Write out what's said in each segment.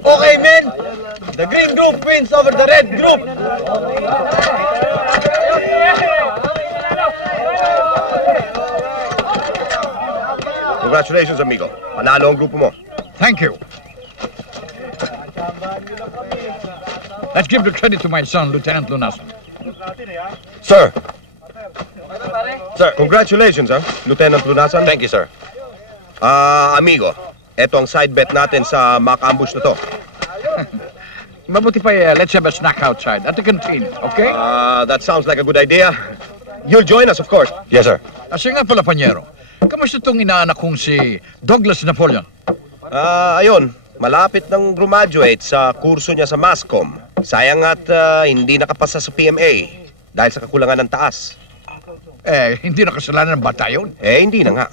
Okay, men. The green group wins over the red group. Congratulations, amigo. Panalo ang grupo mo. Thank you. Let's give the credit to my son, Lieutenant Lunasan. Sir. Sir, congratulations, Lieutenant Lunasan. Thank you, sir. Amigo, eto ang side bet natin sa mock ambush na to. Mabuti pa, let's have a snack outside at the canteen, okay? That sounds like a good idea. You'll join us, of course. Yes, sir. Kasi nga pala, Panyero, kamusta itong inaanak kong si Douglas Napoleon? Ayun, malapit ng graduate sa kurso niya sa Mascom. Sayang at hindi nakapasa sa PMA dahil sa kakulangan ng taas. Hindi na kasalanan ng bata yun. Hindi na nga.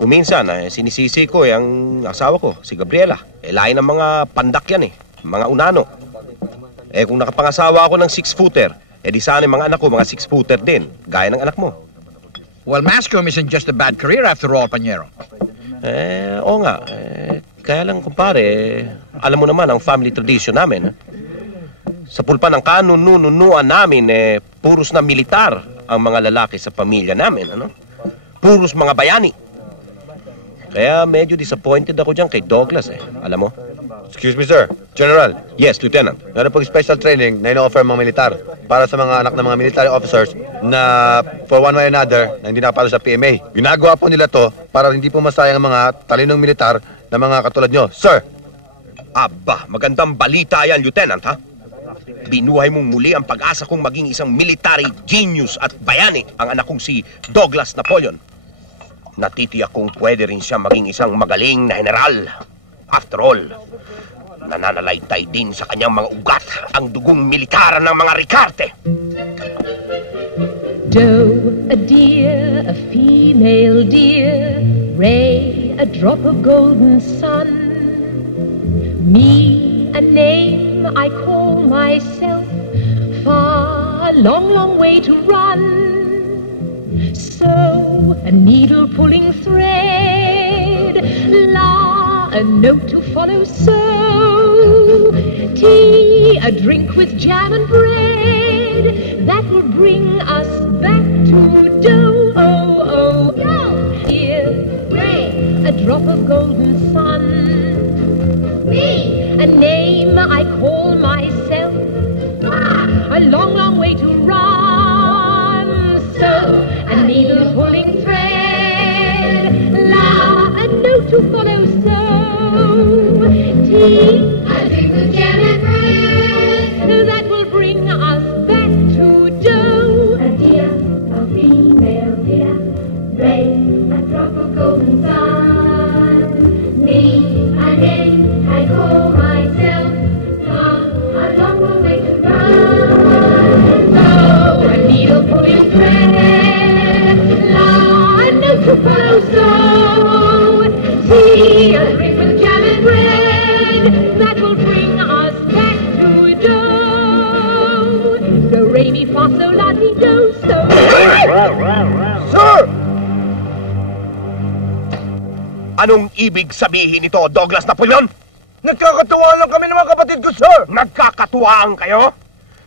Kuminsan, sinisisi ko ang asawa ko, si Gabriela. Lain ng mga pandak yan mga unano. Kung nakapangasawa ako ng 6-footer, di sana yung mga anak ko, mga 6-footer din, gaya ng anak mo. Well, Mascom isn't just a bad career after all, Panyero. Oo nga. Kaya lang, kumpare, alam mo naman ang family tradition namin. Sa pulpa ng kanununuan namin, puros na militar ang mga lalaki sa pamilya namin, Puros mga bayani. Kaya medyo disappointed ako dyan kay Douglas, Alam mo? Excuse me, sir. General. Yes, Lieutenant. Meron pong special training na ino-offer mga militar para sa mga anak ng mga military officers na for one way or another na hindi nakapalo sa PMA. Ginagawa po nila to para hindi po masayang ang mga talinong militar na mga katulad nyo. Sir! Aba, magandang balita yan, Lieutenant, Binuhay mong muli ang pag-asa kong maging isang military genius at bayani ang anak kong si Douglas Napoleon. Natitiyak kong pwede rin siya maging isang magaling na general. After all, nananalaytay din sa kanyang mga ugat ang dugong militar ng mga Ricarte. Doe, a deer, a female deer, Ray, a drop of golden sun, me, a name I call myself, far, a long, long way to run. So, a needle pulling thread, la, a note to follow, so, tea, a drink with jam and bread, that will bring us back to dough, oh, oh, here, Ray, a drop of golden sun, me, a name I call myself, a long, long way to run, so, a needle pulling thread, la, a note to follow, so, tea, a drink with jam and bread, that will bring us back to dough. A deer, a female deer, Ray, a drop of golden sun, me, a name I call myself, a long, long way to run, so, a needle pulling thread, la, a note to follow, so, tea, a drink with jam and bread, that will bring us back to dough. Do, re, mi, fa, so, la, ti, do, so. Sir! Anong ibig sabihin nito, Douglas Napoleon? Nagkakatuwaan lang kami ng mga kapatid ko, sir. Nagkakatuwaan kayo?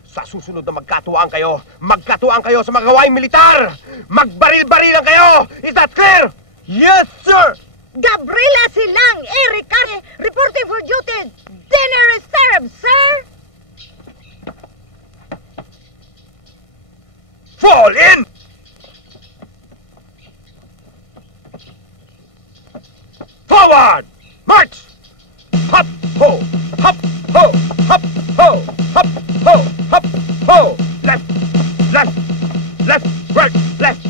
Sa susunod na magkatuwaan kayo sa mga gawaing militar! Magbaril-barilan kayo! Is that clear? Yes, sir. Gabriela Silang, Erika, reporting for duty. Dinner is served, sir. Fall in! Forward! March! Hop, ho! Hop, ho! Hop, ho! Hop, ho! Hop, ho! Left! Left! Left! Right! Left!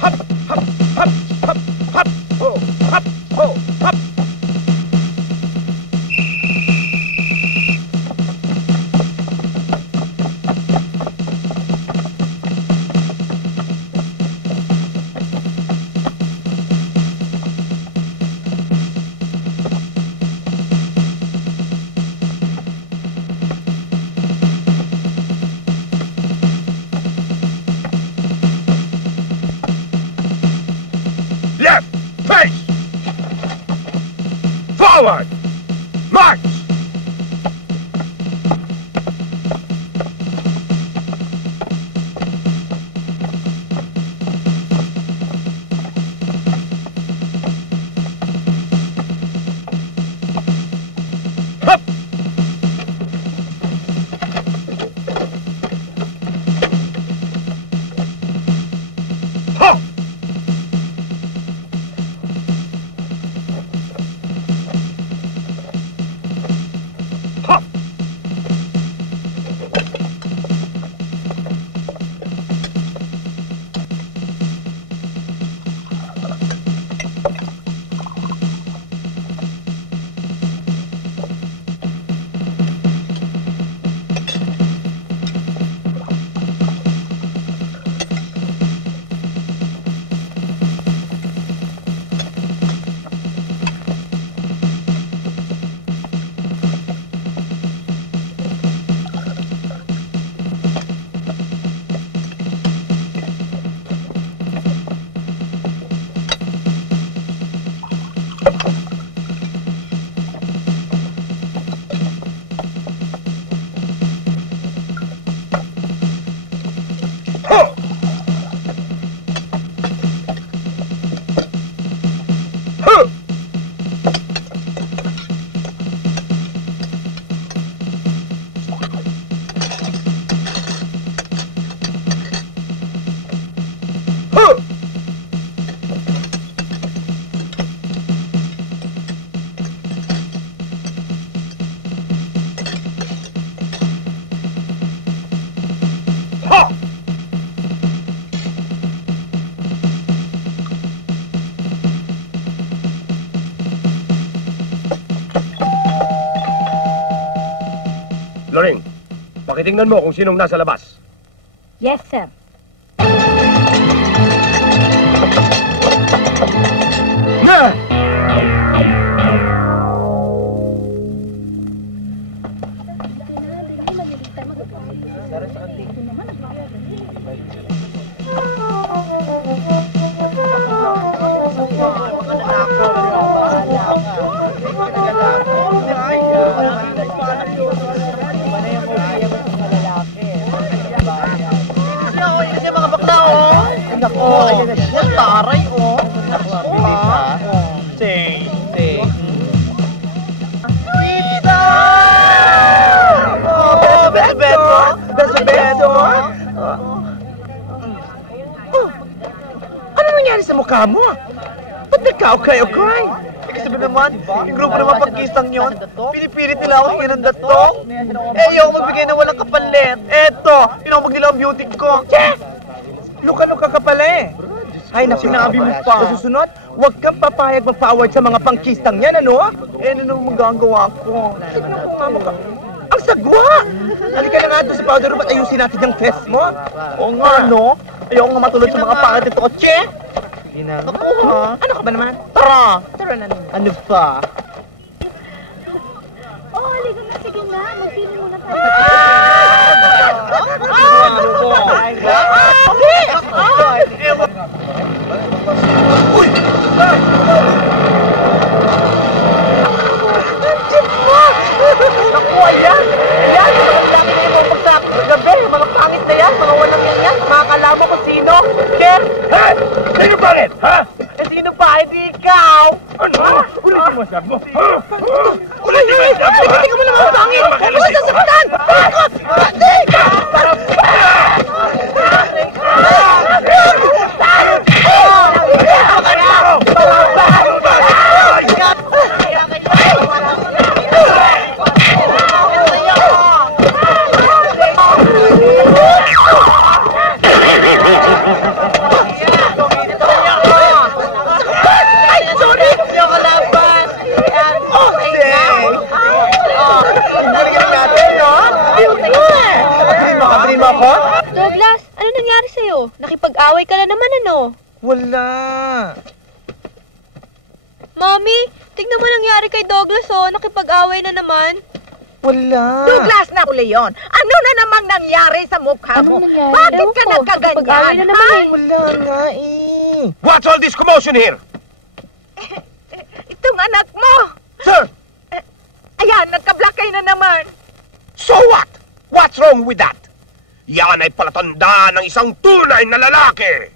Hop! Hop! Hop! Hop! Hop! Ho! Hop! Ho! Hop! Hup! Ha! Ha! Loring, pakitingnan mo kung sinong nasa labas. Yes, sir. Na! Taray, oh. Say. Rita! Oh, beso. Ano nangyari sa mukha mo? Ba't nagka-okay? Kasi naman, yung grupo ng mga pagkistang yun, pinipilit nila ako hingin ng datong. Ayoko magbigay na walang kapalit. Eto, pinamag nila ang beauty ko. Che! Luka-luka ka pala eh. Ay, naku, sinabi mo pa. Sa susunod, huwag kang papayag magpa-award sa mga pangkistang yan, ano? Eh, ano naman magagawa ko? Tignan ko nga mukha. Ang sagwa! Halika na nga doon sa powder room at ayusin natin yung test mo. Oo nga, no? Ayoko nga matulad sa mga pangit ito. Che! Naku, ha? Ano ka ba naman? Tara na. Ano pa? Oh, halika na. Sige nga. Mag-sino muna tayo. Uy! Naku, ayan! Ayan! Mga langit na yung mga pagsak gabi. Mga pangit na yan. Mga walang yan. Mga kalamo kung sino. Cher! Ha? Sino pangit? Ha? Eh, sino pa? Hindi ikaw! Ano? Ulitin mo sabi mo. Ha? Ulitin mo sabi mo. Hindi ka mo naman pangit! Huwag mo sasaktan! Bakit? Hindi! Douglas, ano nangyari sa'yo? Nakipag-away ka na naman, ano? Wala. Mami, tignan mo nangyari kay Douglas, oh. Nakipag-away na naman. Wala. Douglas na uli yun. Ano na namang nangyari sa mukha mo? Anong nangyari? Bakit Ewan ka ko. Nakipag-away nagkaganyan, na naman, eh. Wala nga eh. What's all this commotion here? Itong anak mo. Sir! Ayan, nagka-black eye na naman. So what? What's wrong with that? Yan ay palatandaan ng isang tunay na lalaki!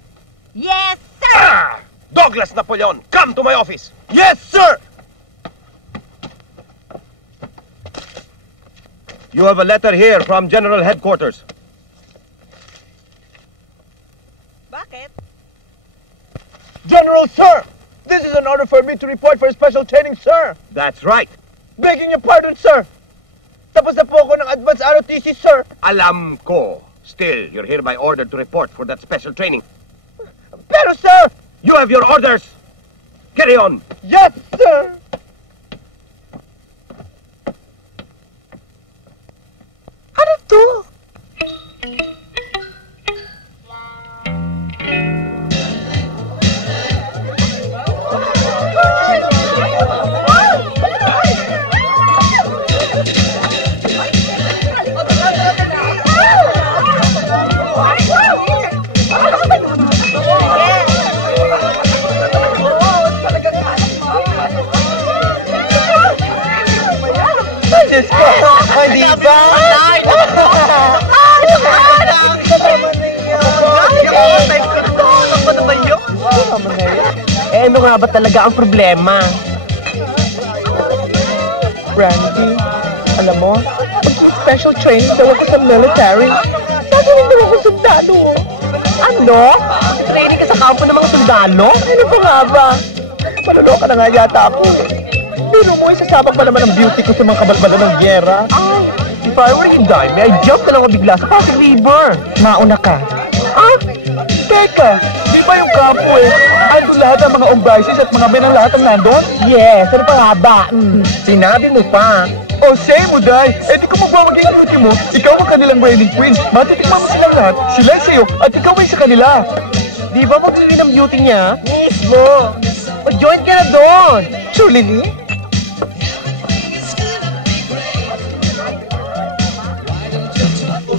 Yes, sir! Ah! Douglas Napoleon, come to my office! Yes, sir! You have a letter here from General Headquarters. Bakit? General, sir! This is an order for me to report for special training, sir! That's right. Begging your pardon, sir! Tapos na po ako ng advance ROTC, sir! Alam ko. Still, you're hereby ordered to report for that special training. Pero, sir! You have your orders. Carry on. Yes, sir! Ano to? Diyos ko! Hindi ba? Eh, ano nga ba talaga ang problema? Brandy, alam mo, mag-special training daw ako sa military. Gagawin daw ako sundalo. Ano? Training ka sa kampo ng mga sundalo? Ano pa nga ba? Maluloka na nga yata ako. Pero mo, isasabak pa naman ang beauty ko sa mga kabalbalan ng gyera. Ay, if I were you, Dime, I'd jump na lang ako bigla sa Pasig River. Mauna ka. Ah? Teka, di ba yung kampo andun lahat ng mga ombrises at mga menang lahat ang nandun? Yes, ano pa nga ba? Sinabi mo pa. O say mo, Day, di kung magwawag yung beauty mo, ikaw ang kanilang reigning queen. Matitikman mo silang lahat, sila sa'yo, at ikaw ay sa kanila. Di ba maglilin ang beauty niya? Mismo. Mag-join ka na doon. Sure, Lily?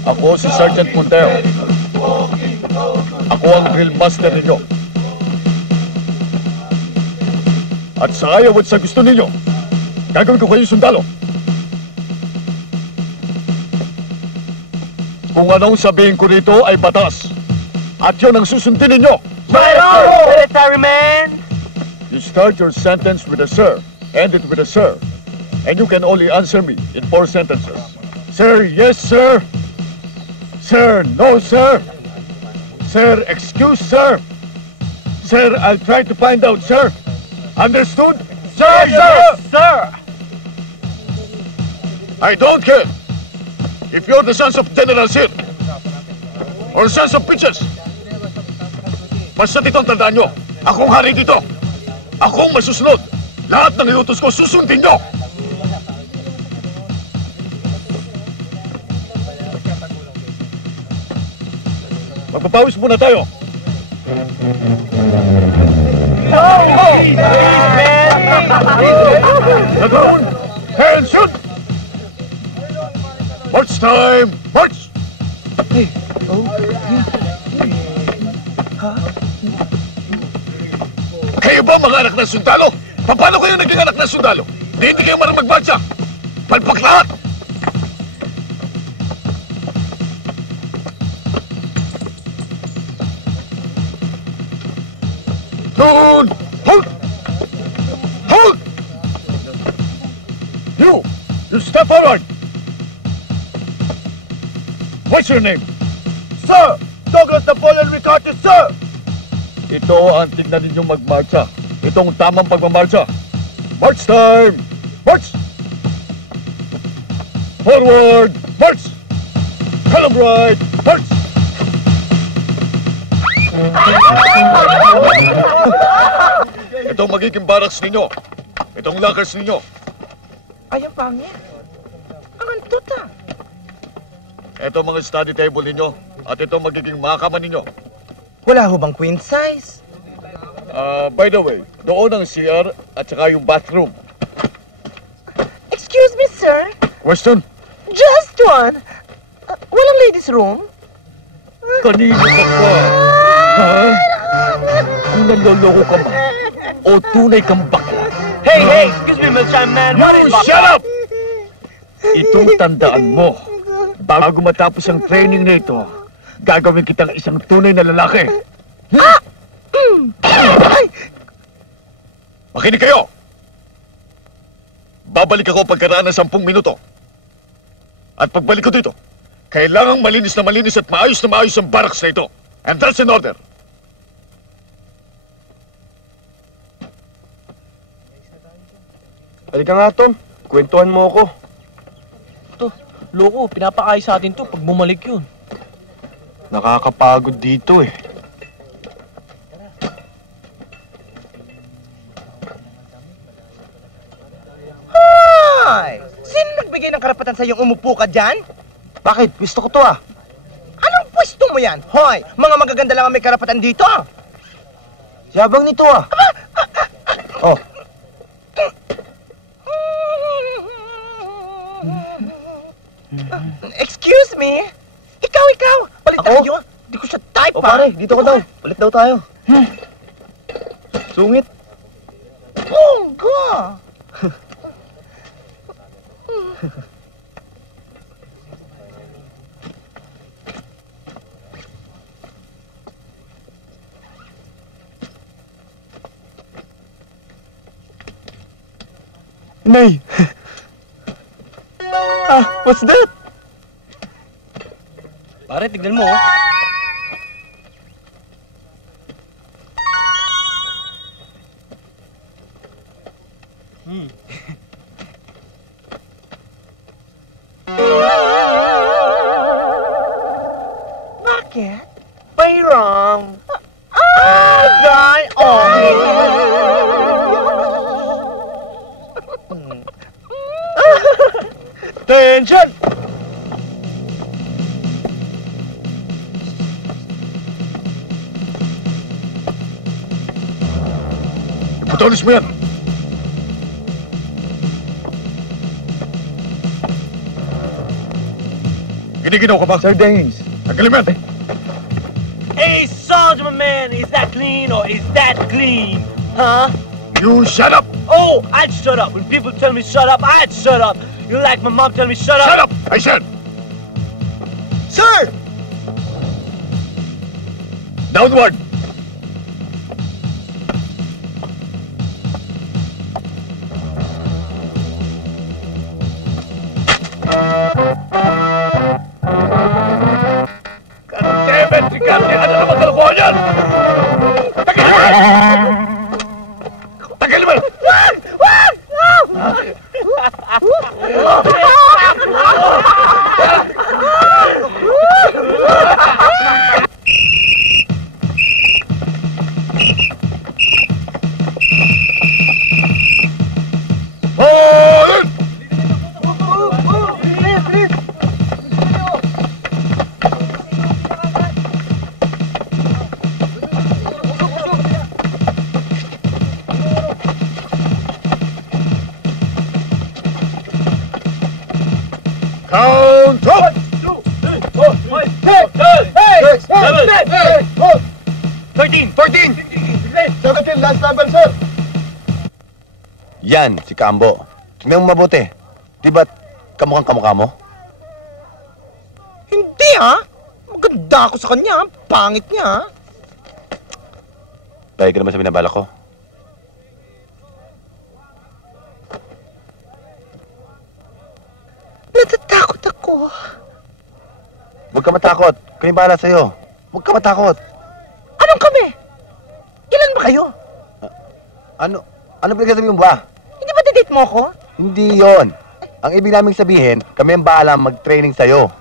Ako si Sergeant Montero. Ako ang drill master ninyo. At sa ayaw at sa gusto ninyo, gagawin ko kayo sundalo. Kung anong sabihin ko rito ay batas. At yun ang susundin ninyo. Military man! You start your sentence with a sir, end it with a sir. And you can only answer me in 4 sentences. Sir, yes, sir. Sir, no, sir. Sir, excuse, sir. Sir, I'll try to find out, sir. Understood? Sir, yes, sir. I don't care if you're the sons of General Sir or sons of bitches. Basta dito ang tandaan nyo. Akong hari dito. Akong masusunod. Lahat ng iutos ko, susundin nyo. Magpapawis muna tayo. Lagoon! Hands shoot! March time! March! Kayo ba mga anak ng sundalo? Paano kayo naging anak ng sundalo? Hindi kayo marang magbansa. Palpak lahat! Doon! Hold! Hold! You step forward! What's your name? Sir! Douglas Napoleon Ricardo, sir! Ito ang tignan ninyong magmarcha. Ito ang tamang pagmamarcha. March time! March! Forward! March! Column right! March! Itong magiging barracks ninyo. Itong lockers ninyo. Ay, ang pangit. Ang antuta. Ito mga study table ninyo. At itong magiging makama ninyo. Wala ho bang queen size? By the way, doon ang CR at saka yung bathroom. Excuse me, sir. Question? Just one. Walang ladies' room? Kanino ka pa? Ha? Kung nanloloko ka ba? O tunay kang bakla? Hey, excuse me, military man. You shut up! Itong tandaan mo. Bago matapos ang training na ito, gagawin kitang isang tunay na lalaki. Makinig kayo! Babalik ako pagkaraan ng 10 minuto. At pagbalik ko dito, kailangang malinis at maayos ang barracks na ito. And that's in order. Halika nga, Tom. Kwentuhan mo ako. To, loko, pinapakain sa atin to pag bumalik yun. Nakakapagod dito eh. Ay! Sino nagbigay ng karapatan sa iyong umupo ka dyan? Bakit? Gusto ko to ah. Anong pwesto mo yan? Hoy! Mga magaganda lang ang may karapatan dito! Yabang nito ah. Oh. Excuse me? Ikaw! Balik Ako? tayo! Hindi ko siya type O ha! pare, dito ka daw. Ulit daw tayo. Sungit. Oh, God! Nay! What's that? Pare, tignan mo oh. Bakit? Bayram! Ay! Attention! Iputolis mo yan. Giniginaw ka ba? Sir Dengings. Tanggalin mo yan. Hey, soldier man, is that clean or is that clean? Huh? You shut up! Oh, I'd shut up. When people tell me shut up, I'd shut up. You like my mom tell me shut up? Shut up! I said! Sir! Downward! Goddammit! Ricardo, ano naman kalokohan yan? Tanggalin mo! Tanggalin mo! Wag! Hold! Count up! 13! 17, last number, sir. Yan, si Kambo. Tingnan mo mabuti. Di ba't kamukha mo? Hindi ha! Maganda ako sa kanya, ang pangit niya ha! Dahil ka naman sa binabala ko. Natatakot ako. Huwag ka matakot. Kami bahala sa'yo. Huwag ka matakot. Anong kami? Ilan ba kayo? Ano pinagsasabi mo ba? Hindi ba didate mo ako? Hindi yon. Ang ibig naming sabihin, kami ang bahala mag-training sa'yo.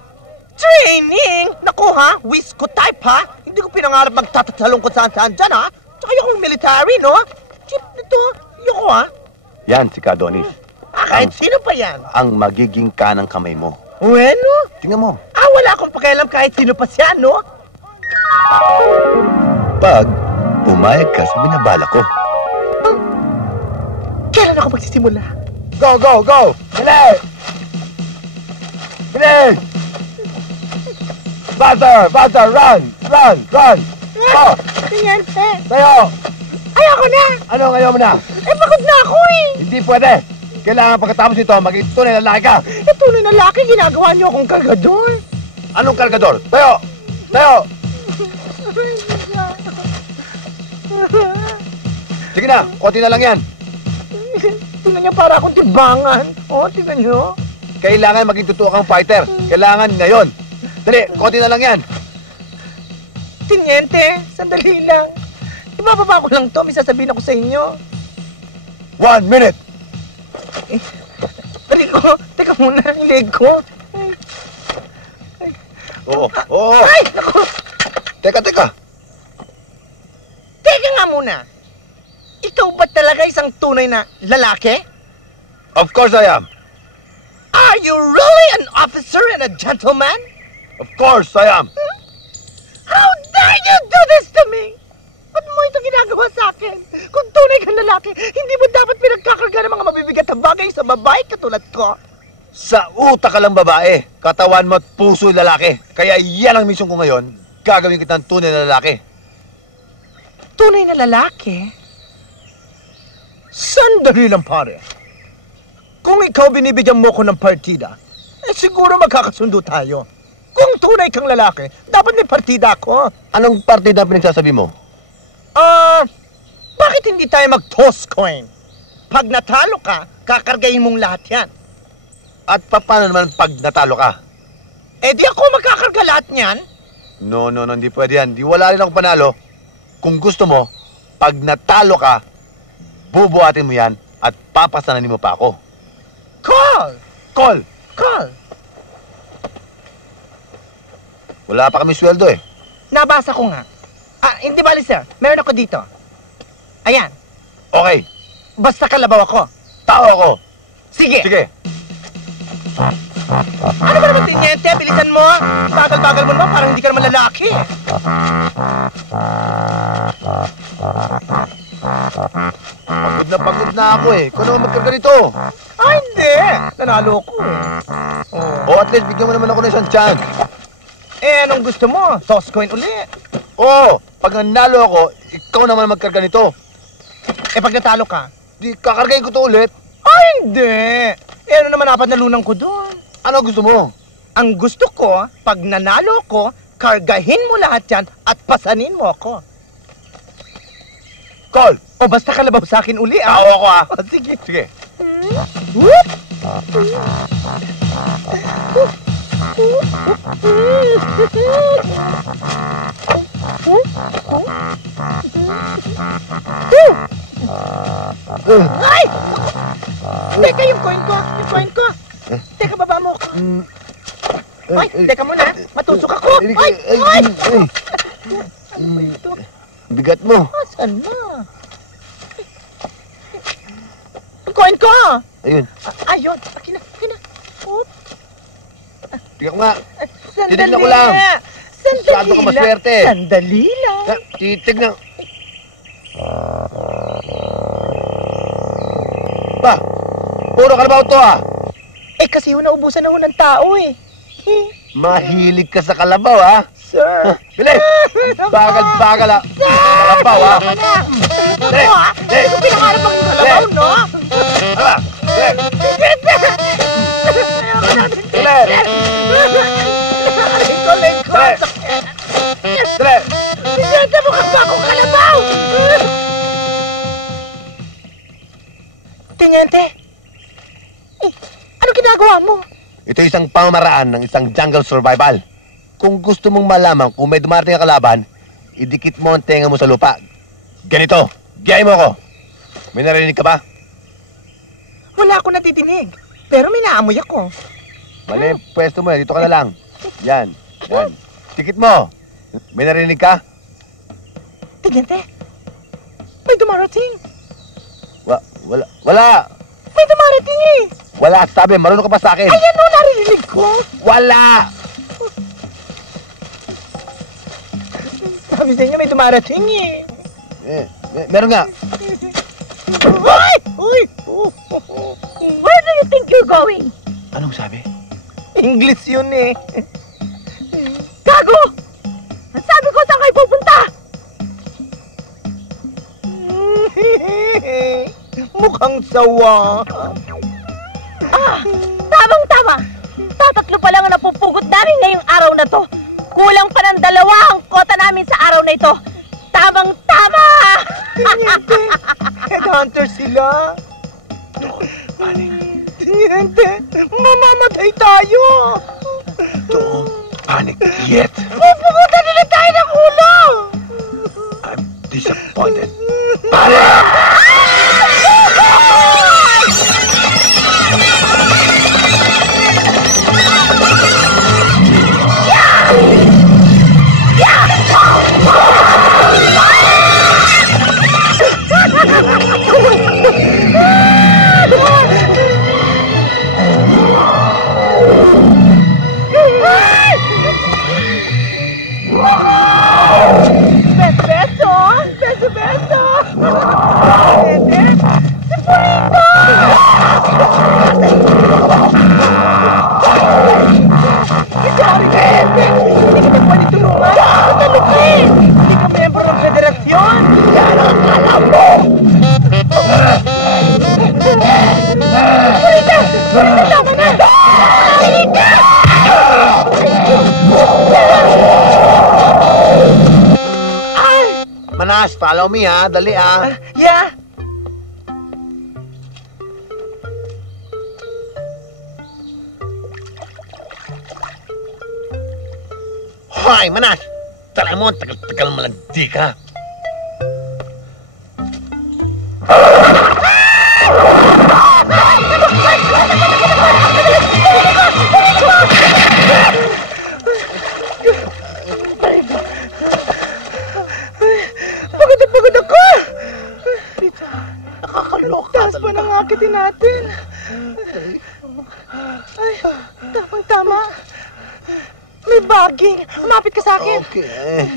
Training? Naku ha, wish ko type ha. Hindi ko pinangarap magtatatalong kung saan-saan dyan ha. Tsaka yung military no? Chip nito, yoko ha. Yan, si Kadonis. Kahit sino pa yan? Ang magiging kanang kamay mo. Bueno? Tingnan mo. Wala akong pakialam kahit sino pa siya, no? Pag pumayag ka sa binabala ko. Kailan ako magsisimula? Go! Bilis! Bilis! Faster! Run! Go! Ganyan, Tayo! Ayoko na! Anong ayaw mo na? Pagod na ako eh! Hindi pwede! Kailangan pagkatapos ito, maging tunay na lalaki ka! Tunay na laki, ginagawa niyo akong kargador! Anong kargador? Tayo! Sige na, konti na lang yan. Tingnan niyo para akong tibangan. Tingnan niyo. Kailangan maging totoo kang fighter. Kailangan ngayon. Dali, konti na lang yan. Tiniente, sandali lang. Ibababa ko lang to, may sasabihin ako sa inyo. 1 minute. Balik ko, teka muna, yung leg ko. Oo, oo. Ay, naku! Teka. Teka nga muna. Ikaw ba talaga isang tunay na lalaki? Of course I am. Are you really an officer and a gentleman? Of course I am. How dare you do this to me? Ba't mo ito ginagawa sa akin? Kung tunay kang lalaki, hindi mo dapat pinagkakarga ng mga mabibigat na bagay sa babae katulad ko. Sa utak ka lang babae, katawan mo at puso yung lalaki. Kaya yan ang mission ko ngayon, gagawin kitang tunay na lalaki. Tunay na lalaki? Sandali lang, pare. Kung ikaw binibigyan mo ko ng partida, siguro magkakasundo tayo. Kung tunay kang lalaki, dapat may partida ako. Anong partida pinagsasabi mo? Bakit hindi tayo mag-toss coin? Pag natalo ka, kakargayin mong lahat yan. At paano naman pag natalo ka? Eh di ako magkakarga lahat niyan. No, hindi pwede yan. Di wala rin ako panalo. Kung gusto mo, pag natalo ka, bubuhatin mo yan at papasanin mo pa ako. Call! Wala pa kami sweldo eh. Nabasa ko nga. Hindi bali sir, meron ako dito. Ayan, Okay, basta kalabaw ako. tao ako. Sige. Ano ba naman tinyente? Bilisan mo. Bagal-bagal mo naman, parang hindi ka naman lalaki. Pagod na ako eh. Ikaw naman magkarga nito. Hindi. Nanalo ko eh. O at least bigyan mo naman ako ng isang chance. Anong gusto mo? Toss coin uli. Oo, pag nanalo ako, ikaw naman magkarga nito. Pag natalo ka? Di kakargahin ko to ulit. Hindi. Ano naman apat na lunang ko doon? Ano gusto mo? Ang gusto ko, pag nanalo ko, kargahin mo lahat yan at pasanin mo ako. Call! O basta kalabaw sa akin uli Tao ako ah. O, sige. Whoop! Ay! Teka, yung coin ko! Yung coin ko! Teka, baba mo ako. Ay, teka muna. Matusok ako. Ay! Ay! Bigat mo. Asan na? Yung coin ko! Ayun. Ayun. Akin na. Oop. Bigat ko nga. Sandali. Titignan ko lang. Masyado ka maswerte. Sandali lang. Titignan. Ba, puro kalabaw to ah. Kasi naubusan na ho ng tao eh. Mahilig ka sa kalabaw ah. Sir. Bilis! Bagal ah. Kalabaw ah. Dali! Hindi ko pinangarap ang kalabaw, no? Hala! Dali! Dali! Lingkod! Dali! Siyenta mo ka ba akong kalabaw? Teniente? Ano ginagawa mo? Ito isang pamamaraan ng isang jungle survival. Kung gusto mong malaman kung may dumarating ang kalaban, idikit mo ang tenga mo sa lupa. Ganito, giyahin mo ako. May narinig ka ba? Wala akong natitinig. Pero may naamoy ako. Mali, pwesto mo, dito ka na lang. Yan. Dikit mo. May narinig ka? Teniente, may dumarating. Wala. May dumarating eh. Wala, sabi, marunong ka ba sa akin? Ayan o, narinig ko. Wala! Sabi sa inyo, may dumarating eh. Meron nga. Ay! Uy! Where do you think you're going? Anong sabi? English yun eh. Gago! Sabi ko saan kayo pupunta? Mukhang sawa. Tamang-tama! Tatatlo pa lang ang napupugot namin ngayong araw na to. Kulang pa ng 2 ang kota namin sa araw na ito. Tamang-tama! Teniente, headhunter sila. Teniente, mamamatay tayo! Don't panic yet. Pupunta nila tayo ng ulo! I'm disappointed. Pare! Manas, follow me ha. Dali ha. Yeah! Hoy, Manas! Tala mo, tagal-tagal malandi ka. Pagod ako! Nakakaloka Taas pa nang akitin natin. Ay, tamang-tama. May baging. Umapit ka sa akin. Okay.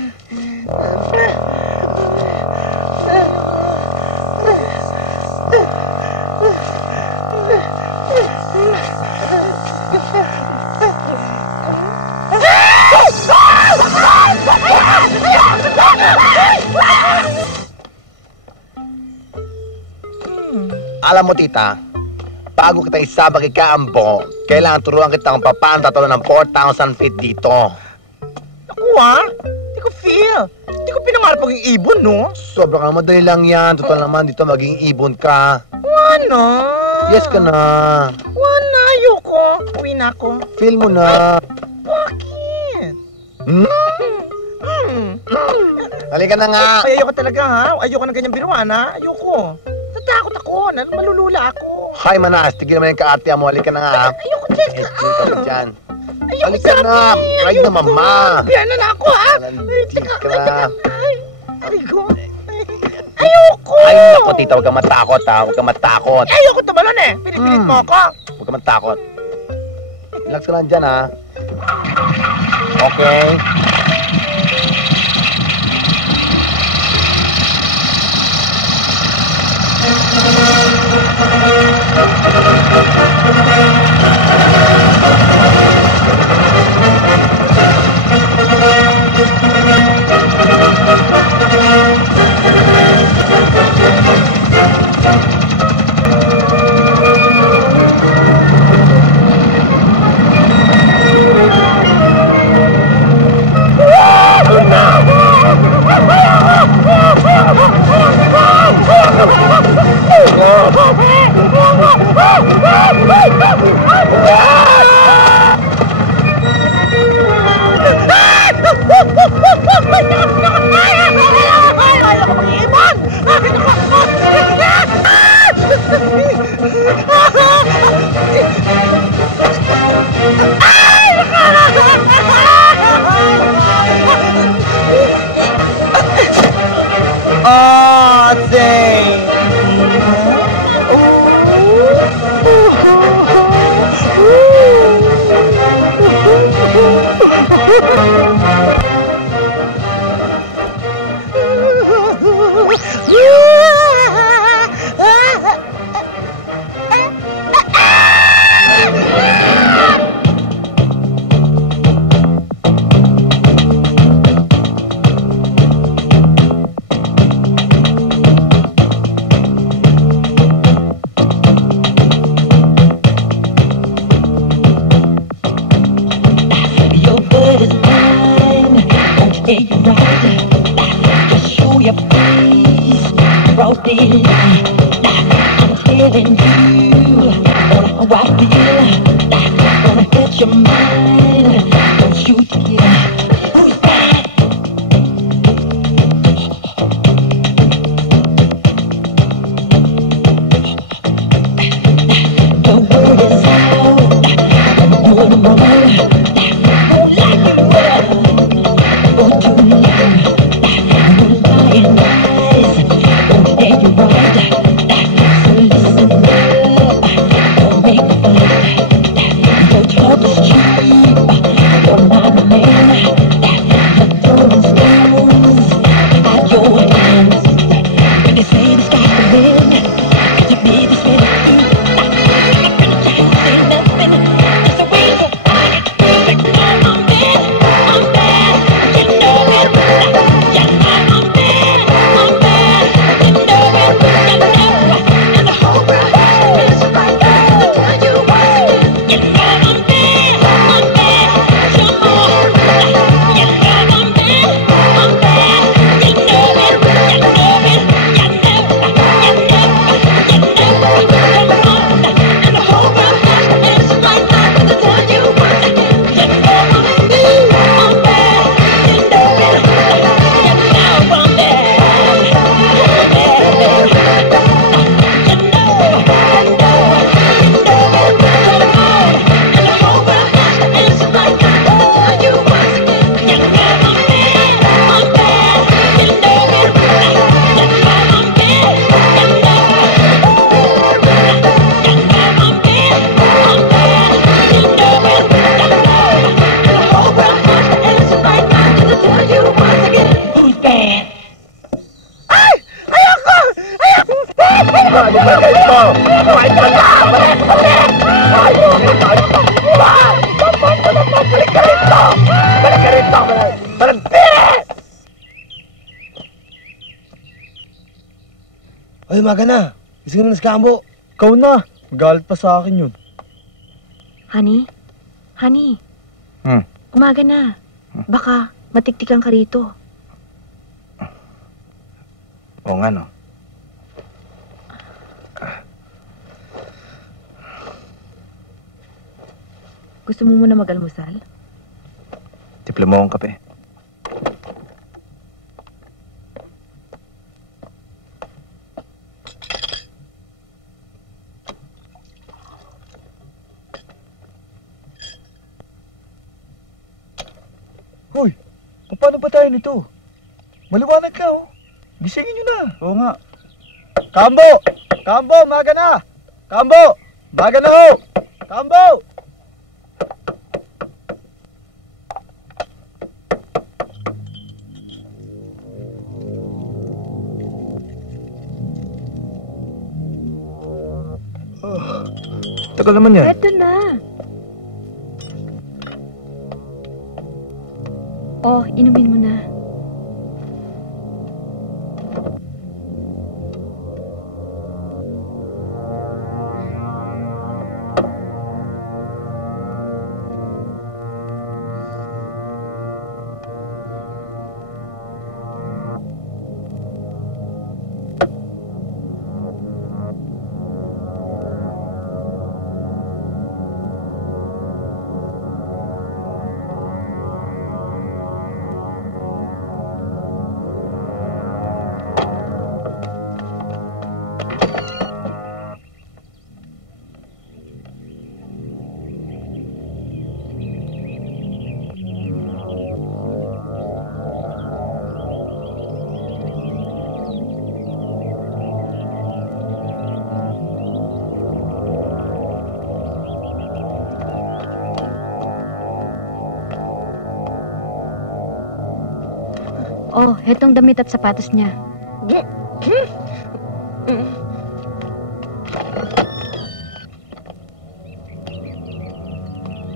Alam mo, tita, bago kita isabag ikaambo, kailangan turuan kita kung paano tatalo ng 4,000 feet dito. Ako Hindi ko feel. Hindi ko pinangarap maging ibon, no? Sobrang madali lang yan. Total naman dito maging ibon ka. Wala. Yes ka na. Wala, ayoko. Uwi na ako. Feel mo na. Bakit? Halika na nga. Ay, ayoko talaga, ha? Ayoko ng ganyang biruan, ha? Ayoko. Natakot ako. Malulula ako. Hi, Manas. Tigil naman yung kaatya mo. Halika na nga, ha? Ayoko, Jessica. Halika na dyan. Ayoko, Halika na. Ride na, mama. Yan na ako, ha? Malandi ka. Ayoko. Ayoko. Ay, naku, tita. Huwag kang matakot, ha? Huwag kang matakot. Ayoko tumalon, eh. Pinipilit mo ako. Huwag kang matakot. Relax ka lang dyan, ha? Okay. I feel. Gonna get your mind. Don't you dare. Who's bad? The word is out. You're the one. Won't like you for too long. You're lying eyes. Don't dare you right. So listen up. Don't make a fuss. Your talk is cheap. You're not a man. You're throwing stones at your hands. When they say the sky's the limit, could you be this way with you? Can't say nothing. That's the way you find it. Like, no, I'm bad. I'm bad. You know it. You know I'm bad. I'm bad. You know it. You know. And the whole world is right now to tell you once again. You know I'm bad. I'm bad. You know it. You know I'm bad. I'm bad. You know it. You know it. You know. You know. You know. Come on. And the whole world is right now to tell you once again. You know I'm bad. I'm bad. You know it. You know I'm bad. I'm bad. You who's bad? Ay, umaga na. Gising na ng skambo. Ikaw na. Magalit pa sa akin yun. Honey? Honey? Umaga na. Baka matiktikan ka rito. Oo nga, no? Gusto mo muna mag-almusal? Tipla mo akong kape. Hoy, paano ba tayo nito? Maliwanag ka, oh. Gisingin nyo na. Oo nga. Kambo! Kambo, maga na! Kambo! Maga na, ho! Kambo! Tagal naman yan. Eto na. Oh, inumin mo na. Oh, hetong damit at sapatos niya.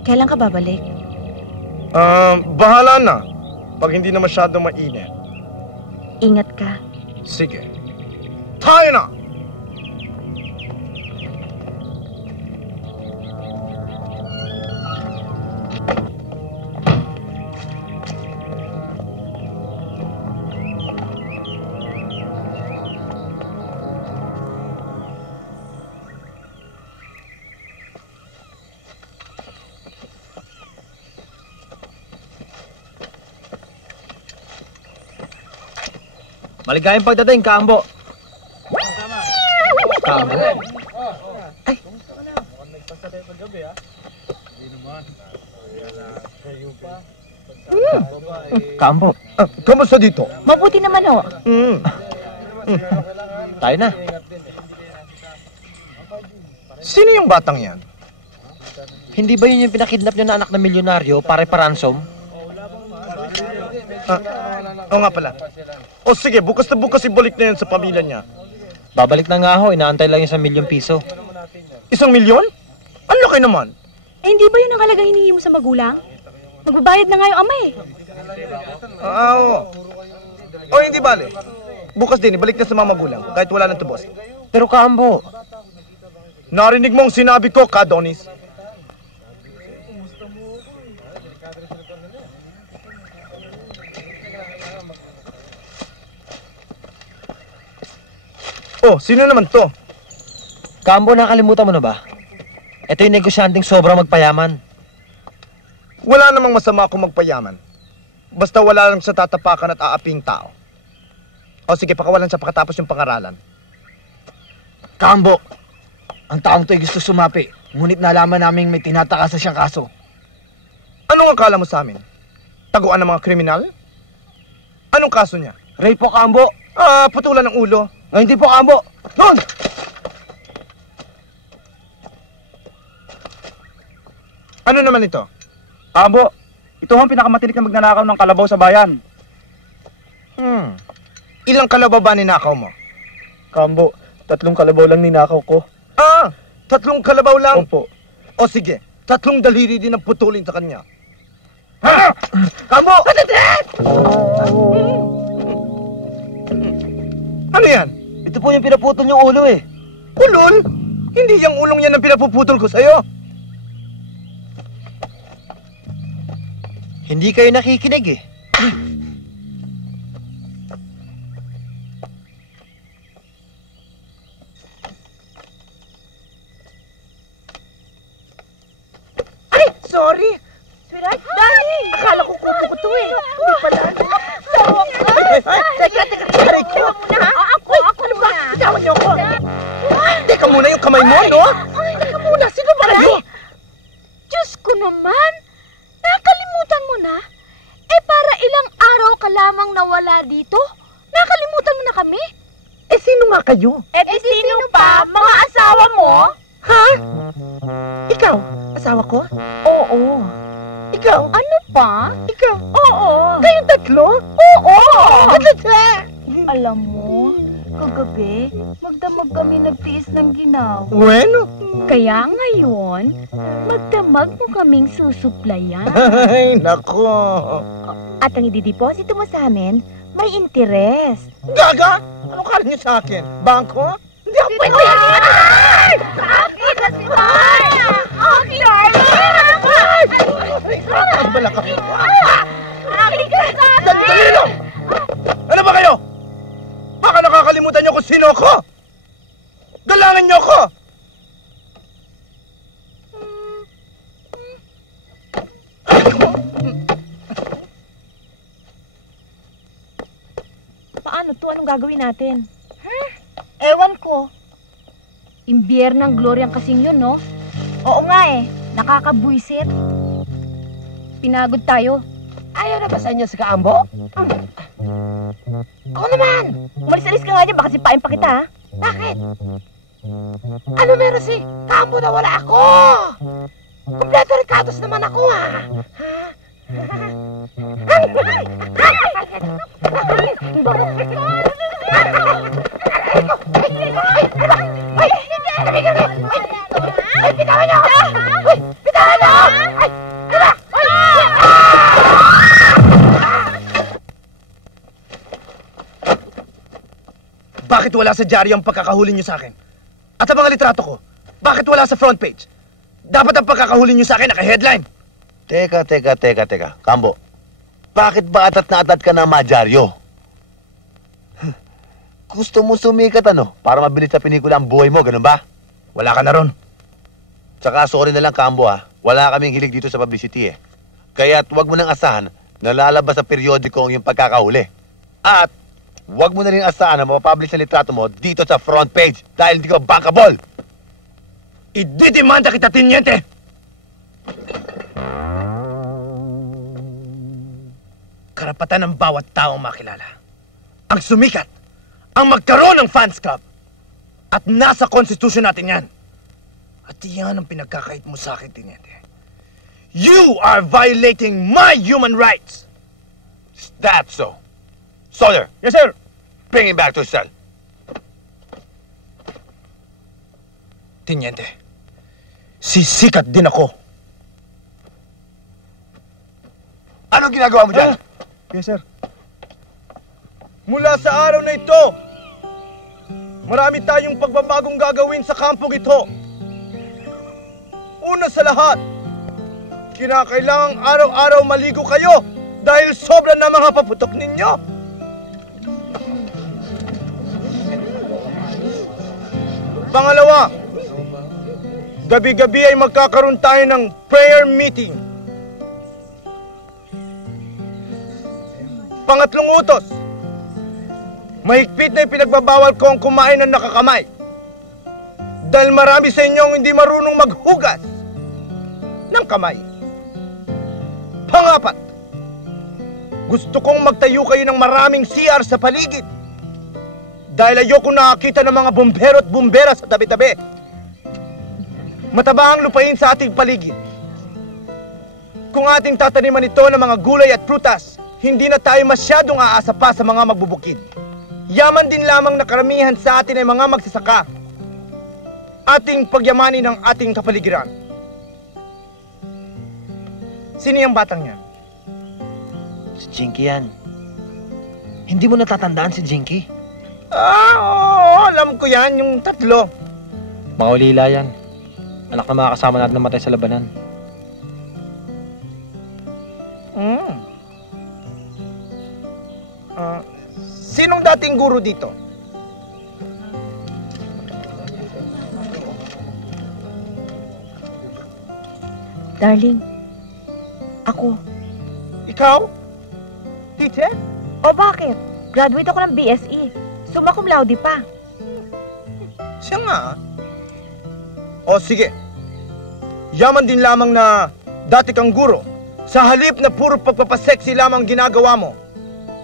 Kailan ka babalik? Bahala na. Pag hindi na masyadong mainit. Ingat ka. Sige. Tayo na! Maligayang pagdating, Kambo. Kambo? Ay. Kambo. Kamusta dito? Mabuti naman ho. Tayo na. Sino yung batang yan? Hindi ba yun yung pinakidnap niyo na anak ng milyonaryo para pa-ransom? Oo nga pala. O sige, bukas na bukas ibalik na yan sa pamilya niya. Babalik na nga ho, inaantay lang yung 1,000,000 piso. 1,000,000? Ang laki naman. Eh, hindi ba yun ang halagang hinihingi mo sa magulang? Magbabayad na nga yung ama eh. Oo. O hindi bale. Bukas din, ibalik na sa mga magulang, kahit wala nang tubos. Pero Kambo, Narinig mo ang sinabi ko, Kadonis. Oh, sino naman to? Kambo, nakalimutan mo na ba? Ito yung negosyanteng sobrang magpayaman. Wala namang masama kung magpayaman. Basta wala lang sa tatapakan at aaping tao. O sige, pakawalan siya pagkatapos yung pangaralan. Kambo, ang taong to'y gusto sumapi. Ngunit nalaman naming may tinatakasan siyang kaso. Anong akala mo sa amin? Taguan ng mga kriminal? Anong kaso niya? Rape po, Kambo. Putulan ng ulo. Ay, hindi po, Kambo. Doon! Ano naman ito? Kambo, ito ang pinakamatinik na magnanakaw ng kalabaw sa bayan. Ilang kalabaw ba ninakaw mo? Kambo, 3 kalabaw lang ninakaw ko. 3 kalabaw lang? Opo. O sige, 3 daliri din ang putulin sa kanya. Kambo! Ano yan? Ito po yung pinaputol yung ulo eh. Ulol? Hindi yung ulong yan ang pinapuputol ko sa'yo. Hindi kayo nakikinig eh. Ay, sorry. Sweetheart, darling! Akala ko kupo ko to eh. Hindi pala. Teka, aray ko. Ako muna. Bitawan niyo ako. Teka muna yung kamay mo, no? Teka muna, sino ba kayo? Diyos ko naman! Nakalimutan mo na? Eh, para ilang araw ka lamang nawala dito? Nakalimutan mo na kami? Eh, sino nga kayo? Eh, sino pa? Mga asawa mo? Ha? Ikaw? Asawa ko? Oo. Ikaw? Ano pa? Ikaw? Oo. Kayong 3? Oo. Alam mo, kagabi, magdamag kami nagtiis ng ginawa. Bueno. Kaya ngayon, magdamag mo kaming susuplayan. Ay, nako. At ang idideposito mo sa amin, may interest. Gaga? Ano kala niyo sa akin? Bangko? Hindi ako pwede. Akin na si Maya! Akin na! Ang balak ako. Akin ka sa akin! Dali lang! Ano ba kayo? Baka nakakalimutan niyo kung sino ako? Galangan niyo ako! Paano to? Anong gagawin natin? Ewan ko. Imbiyernang gloryang kasing yun, no? Oo nga eh. Nakakabwisit. Pinagod tayo. Ayaw na ba sa inyo si Kambo? Ako naman! Umalis-alis ka nga dyan, baka sipain pa kita, ha? Bakit? Ano meron si Kambo na wala ako? Kompleto Ricardos naman ako, ha? Bakit wala sa dyaryo ang pagkakahuli niyo sa akin? At ang mga litrato ko, bakit wala sa front page? Dapat ang pagkakahuli niyo sa akin naka-headline. Teka. Kambo, bakit ba atat na atat ka ng madyaryo? Gusto mo sumikat para mabilis sa pelikula ang buhay mo, ganun ba? Wala ka na ron. Tsaka sorry na lang, Kambo, ha. Wala kaming hilig dito sa publicity, eh. Kaya't huwag mo nang asahan na lalabas sa periodiko ang iyong pagkakahuli. At Huwag mo na rin asahan na mapapublish ang litrato mo dito sa front page dahil hindi ka bankable. Ididimanda kita, Tiniente! Karapatan ng bawat taong makilala. Ang sumikat, ang magkaroon ng fans club. At nasa konstitusyon natin yan. At yan ang pinagkakait mo sa akin, Tiniente. You are violating my human rights! Is that so? Sawyer! Yes, sir! Bring him back to his cell. Tiniente, sisikat din ako. Anong ginagawa mo dyan? Yes, sir. Mula sa araw na ito, marami tayong pagbabagong gagawin sa kampong ito. Una sa lahat, kinakailangang araw-araw maligo kayo dahil sobra na mga paputok ninyo. Pangalawa, gabi-gabi ay magkakaroon tayo ng prayer meeting. Pangatlong utos, mahigpit na ipinagbabawal ko ang kumain ng nakakamay. Dahil marami sa inyong hindi marunong maghugas ng kamay. Pangapat, gusto kong magtayo kayo ng maraming CR sa paligid. Dahil ayoko nakakita ng mga bumbero at bumbera sa tabi-tabi. Mataba ang lupain sa ating paligid. Kung ating tataniman ito ng mga gulay at prutas, hindi na tayo masyadong aasa pa sa mga magbubukid. Yaman din lamang na karamihan sa atin ay mga magsasaka. Ating pagyamanin ang ating kapaligiran. Sino yung batang yan? Si Jinky yan. Hindi mo natatandaan si Jinky? Oo, alam ko yan, yung tatlo. Mga ulila yan. Anak na mga kasama natin namatay sa labanan. Sinong dating guro dito? Darling, ako. Ikaw? Teacher? O bakit? Graduate ako ng BSE. Summa cum laude pa. Siya nga. O sige. Yaman din lamang na dati kang guro. Sa halip na puro pagpapaseksi lamang ginagawa mo,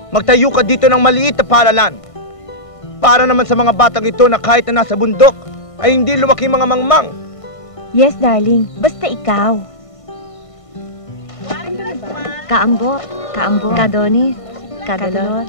magtayo ka dito ng maliit na paaralan. Para naman sa mga batang ito na kahit na nasa bundok, ay hindi lumaki mga mangmang. Yes, darling. Basta ikaw. Kaambo, Kaambo, Kadonis, Kadolor.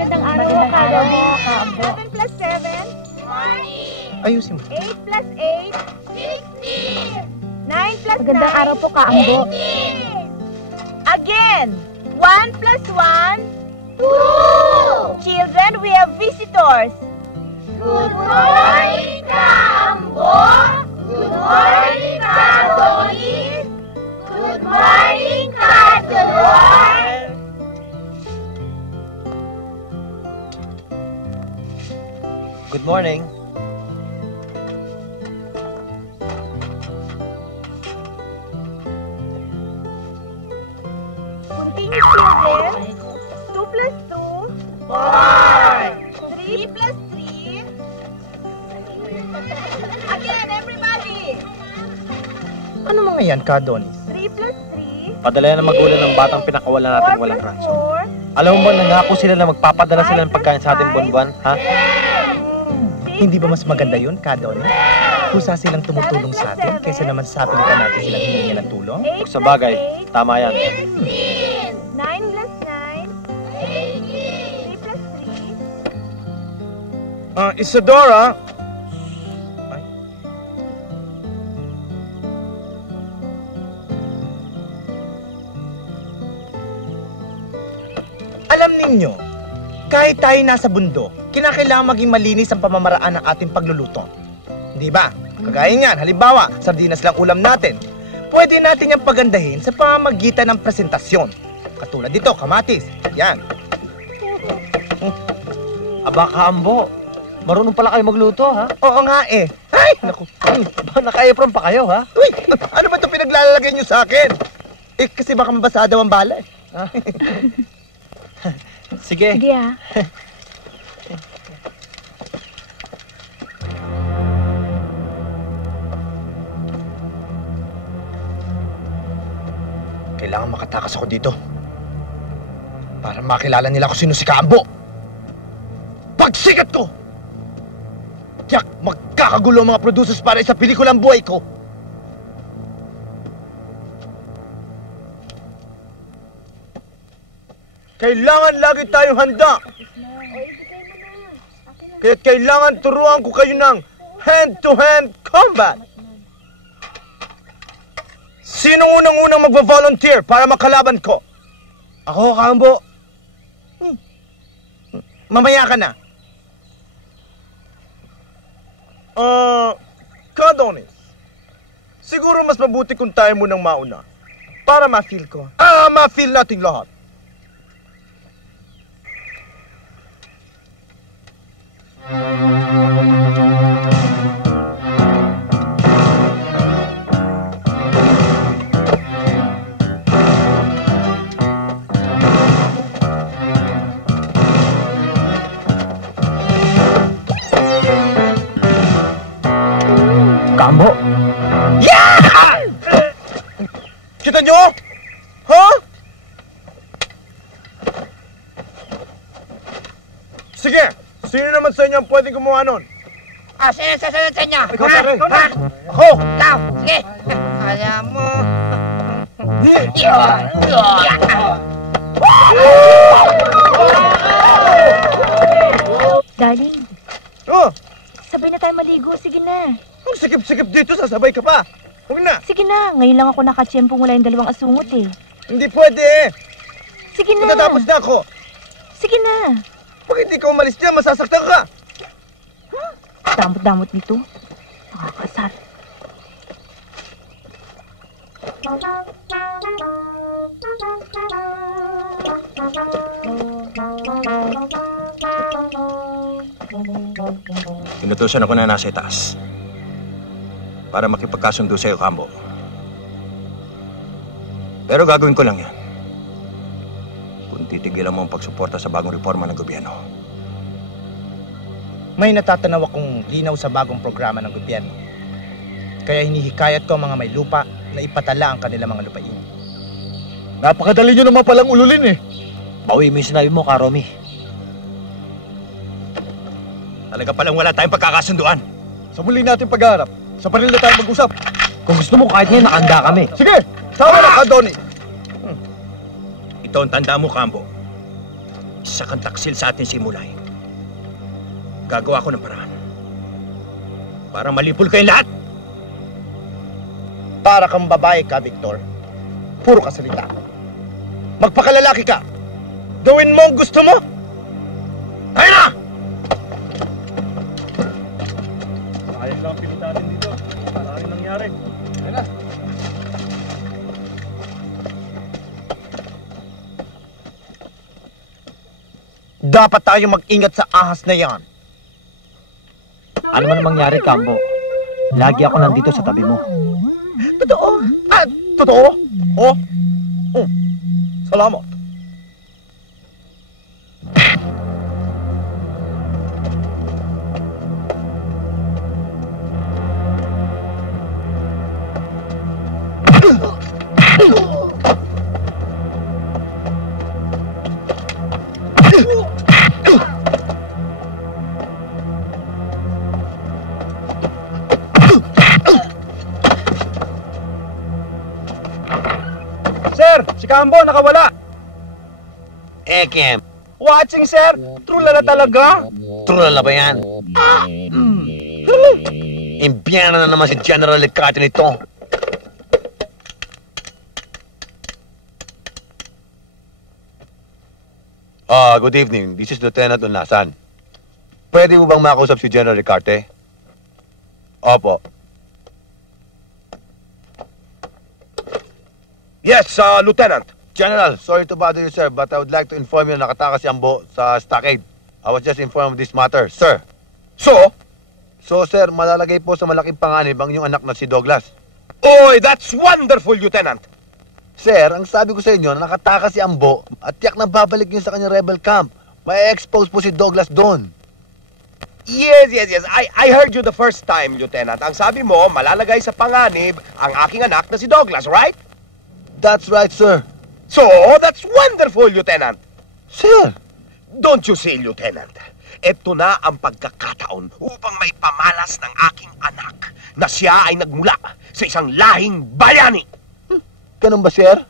Magandang araw, Kaambo. 7 plus 7? Ayusin mo. 8 plus 8? 16! 9 plus 9? Magandang araw po, Kaambo. 18! Again! 1 plus 1? 2! Children, we have visitors. Good morning, Kaambo! Good morning, Kadonis! Good morning, Kadolor! Good morning. Continue, children. 2 plus 2? 4! 3 plus 3? Again, everybody! Ano mga yan, Kadonis? 3 plus 3? Padala yan ng magulang ng batang pinakawalan natin walang ransom. 4? Alam mo ba, nangako sila na magpapadala sila ng pagkain sa ating buwan-buwan, ha? Hindi ba mas maganda yun, Kadonis? Kusa silang tumutulong sa atin kaysa naman sa pilitan natin silang hiningi ng tulong? Sa bagay, tama yan. 9 plus 9? 3 plus 3? Isadora! Ay. Alam ninyo, kahit tayo nasa bundok, kinakailangan maging malinis ang pamamaraan ng ating pagluluto. Di ba? Kagaya niyan, halimbawa, sardinas lang ulam natin. Pwede natin yung pagandahin sa pamamagitan ng presentasyon. Katulad dito, kamatis. Yan. Aba, Kaambo, Marunong pala kayo magluto, ha? Oo nga eh. Ay, naku. Naka-apron pa kayo, ha? Uy, ano ba itong pinaglalagay niyo sa akin? Eh, kasi baka mabasa daw ang bala eh. Sige. Sige ah. Kailangan makatakas ako dito. Para makilala nila kung sino si Kambo. Pagsikat ko! Tiyak, magkakagulo ang mga producers para sa pelikula ang buhay ko. Kailangan lagi tayong handa. Kaya kailangan turuan ko kayo ng hand-to-hand combat. Sinong unang-unang magva-volunteer para makalaban ko? Ako, Kambo. Mamaya ka na. Kadonis. Siguro mas mabuti kung tayo munang mauna. Para ma-feel ko. Ma-feel nating lahat. Kambo! Yeah! Kita nyo? Ha? Sige, sino naman sa inyo ang pwedeng gumawa nun? Sino sasunod sa inyo? Ikaw, pare. Ha? Ako! Ikaw! Sige! Alam mo... Darling, Oh, sabay na tayo maligo. Sige na. ang sikip-sikip dito, sasabay ka pa. Huwag na. Sige na. Ngayon lang ako nakatsyempong wala yung dalawang asungot eh. Hindi pwede eh. Sige na. Matatapos na ako. Sige na. Pag hindi ka umalis dyan, masasaktan ka. Damot-damot nito. Nakakasar. Inutusan ako na nasa itaas para makipagkasundo sa'yo, Kambo. Pero gagawin ko lang yan kung titigilan mo ang pagsuporta sa bagong reforma ng gobyerno. May natatanaw akong linaw sa bagong programa ng gobyerno. Kaya hinihikayat ko ang mga may lupa na ipatala ang kanilang mga lupain. Napakadali nyo naman palang ululin eh. Bawi mo yung sinabi mo, Karomi. Talaga palang wala tayong pagkakasunduan. Sa muli natin pagharap, sa panila tayo mag-usap. Kung gusto mo, kahit ngayon nakanda kami. Sige, sama na ka, Donnie. Ito ang tanda mo, Kambo. Isa kang taksil sa atin simulay. Gagawa ko ng paraan para malipol kayong lahat. Para kang babae ka, Victor. Puro ka salita. Magpakalalaki ka. Gawin mo ang gusto mo. Tayo na! Sayang lang pinunta natin dito. Maraming nangyari. Ayun na. Dapat tayong mag-ingat sa ahas na yan. Ano man mangyari, Kambo, lagi ako nandito sa tabi mo. Totoo? Totoo? Oh? Salamat. Sir, si Kambo nakawala. Ekem, Watching, sir. True lala talaga. true na ba yan? Impyana na naman si General Licate nito. Good evening. This is Lieutenant Unasan. Pwede mo bang makausap si General Licate? Opo. Yes, Lieutenant. General, sorry to bother you, sir, but I would like to inform you na nakatakas si Ambo sa stockade. I was just informed of this matter, sir. So? So, sir, malalagay po sa malaking panganib ang inyong anak na si Douglas. Oy, that's wonderful, Lieutenant! Sir, ang sabi ko sa inyo, na nakatakas si Ambo at tiyak na babalik yun sa kanyang rebel camp. May expose po si Douglas doon. Yes. I heard you the first time, Lieutenant. Ang sabi mo, malalagay sa panganib ang aking anak na si Douglas, right? That's right, sir. So, that's wonderful, Lieutenant. Sir! Don't you see, Lieutenant? Ito na ang pagkakataon upang may pamalas ng aking anak na siya ay nagmula sa isang lahing bayani. Ganun ba, sir?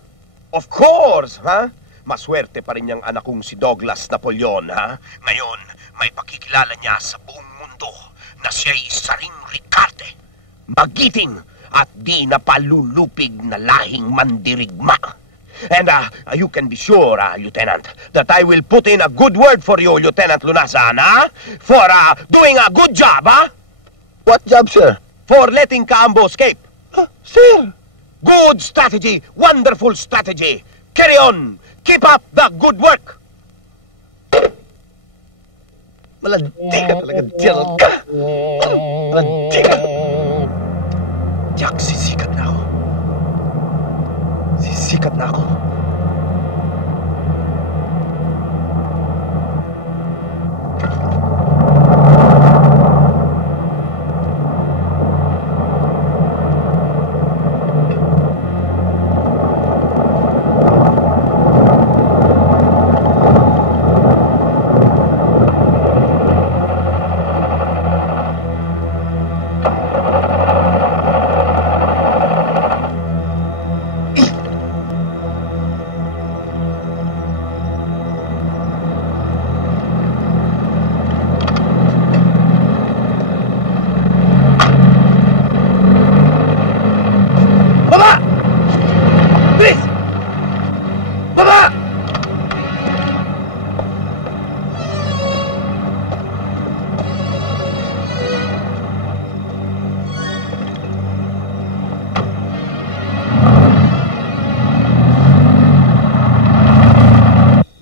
Of course, ha? Maswerte pa rin niyang anak kong si Douglas Napoleon, ha? Ngayon, may pakikilala niya sa buong mundo na siya'y saring Ricarte, magiting at di napalulupig na lahing mandirigma. And you can be sure, Lieutenant, that I will put in a good word for you, Lieutenant Lunasan, for doing a good job, What job, sir? For letting Kaambo escape. Sir! Good strategy, wonderful strategy. Carry on, keep up the good work. Malandi ka talaga, Gerald ka! Malandi ka! Jack, sisikat na ako. Sisikat na ako.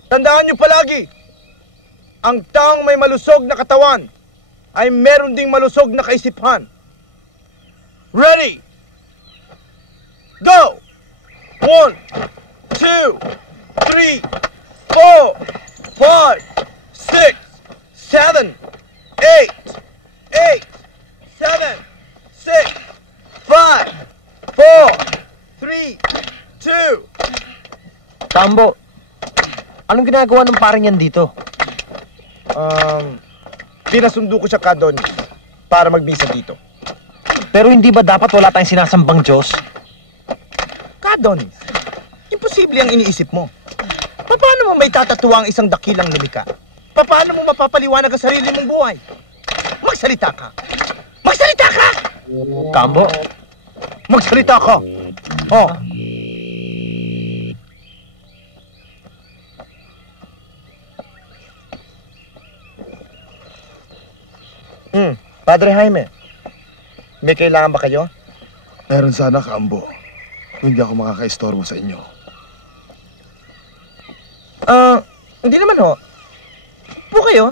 Tandaan niyo palagi, ang taong may malusog na katawan ay meron ding malusog na kaisipan. Ready! Go! 1, 2, 3, 4, 5, 6, 7, 8, 8, 7, 6, 5, 4, 3, 2. Tambo, anong ginagawa ng parang yan dito? Pinasundo ko siya kadon para magmisa dito. Pero hindi ba dapat wala tayong sinasambang Diyos? Kadon, imposible ang iniisip mo. Paano mo may tatatuwa ang isang dakilang lumika? Paano mo mapapaliwanag ang sarili mong buhay? Magsalita ka! Magsalita ka! Kambo, Magsalita ka! Oh, Padre Jaime, may kailangan ba kayo? Meron sana, Kambo. Kung hindi ako makakaistorbo sa inyo. Hindi naman ho. Po kayo?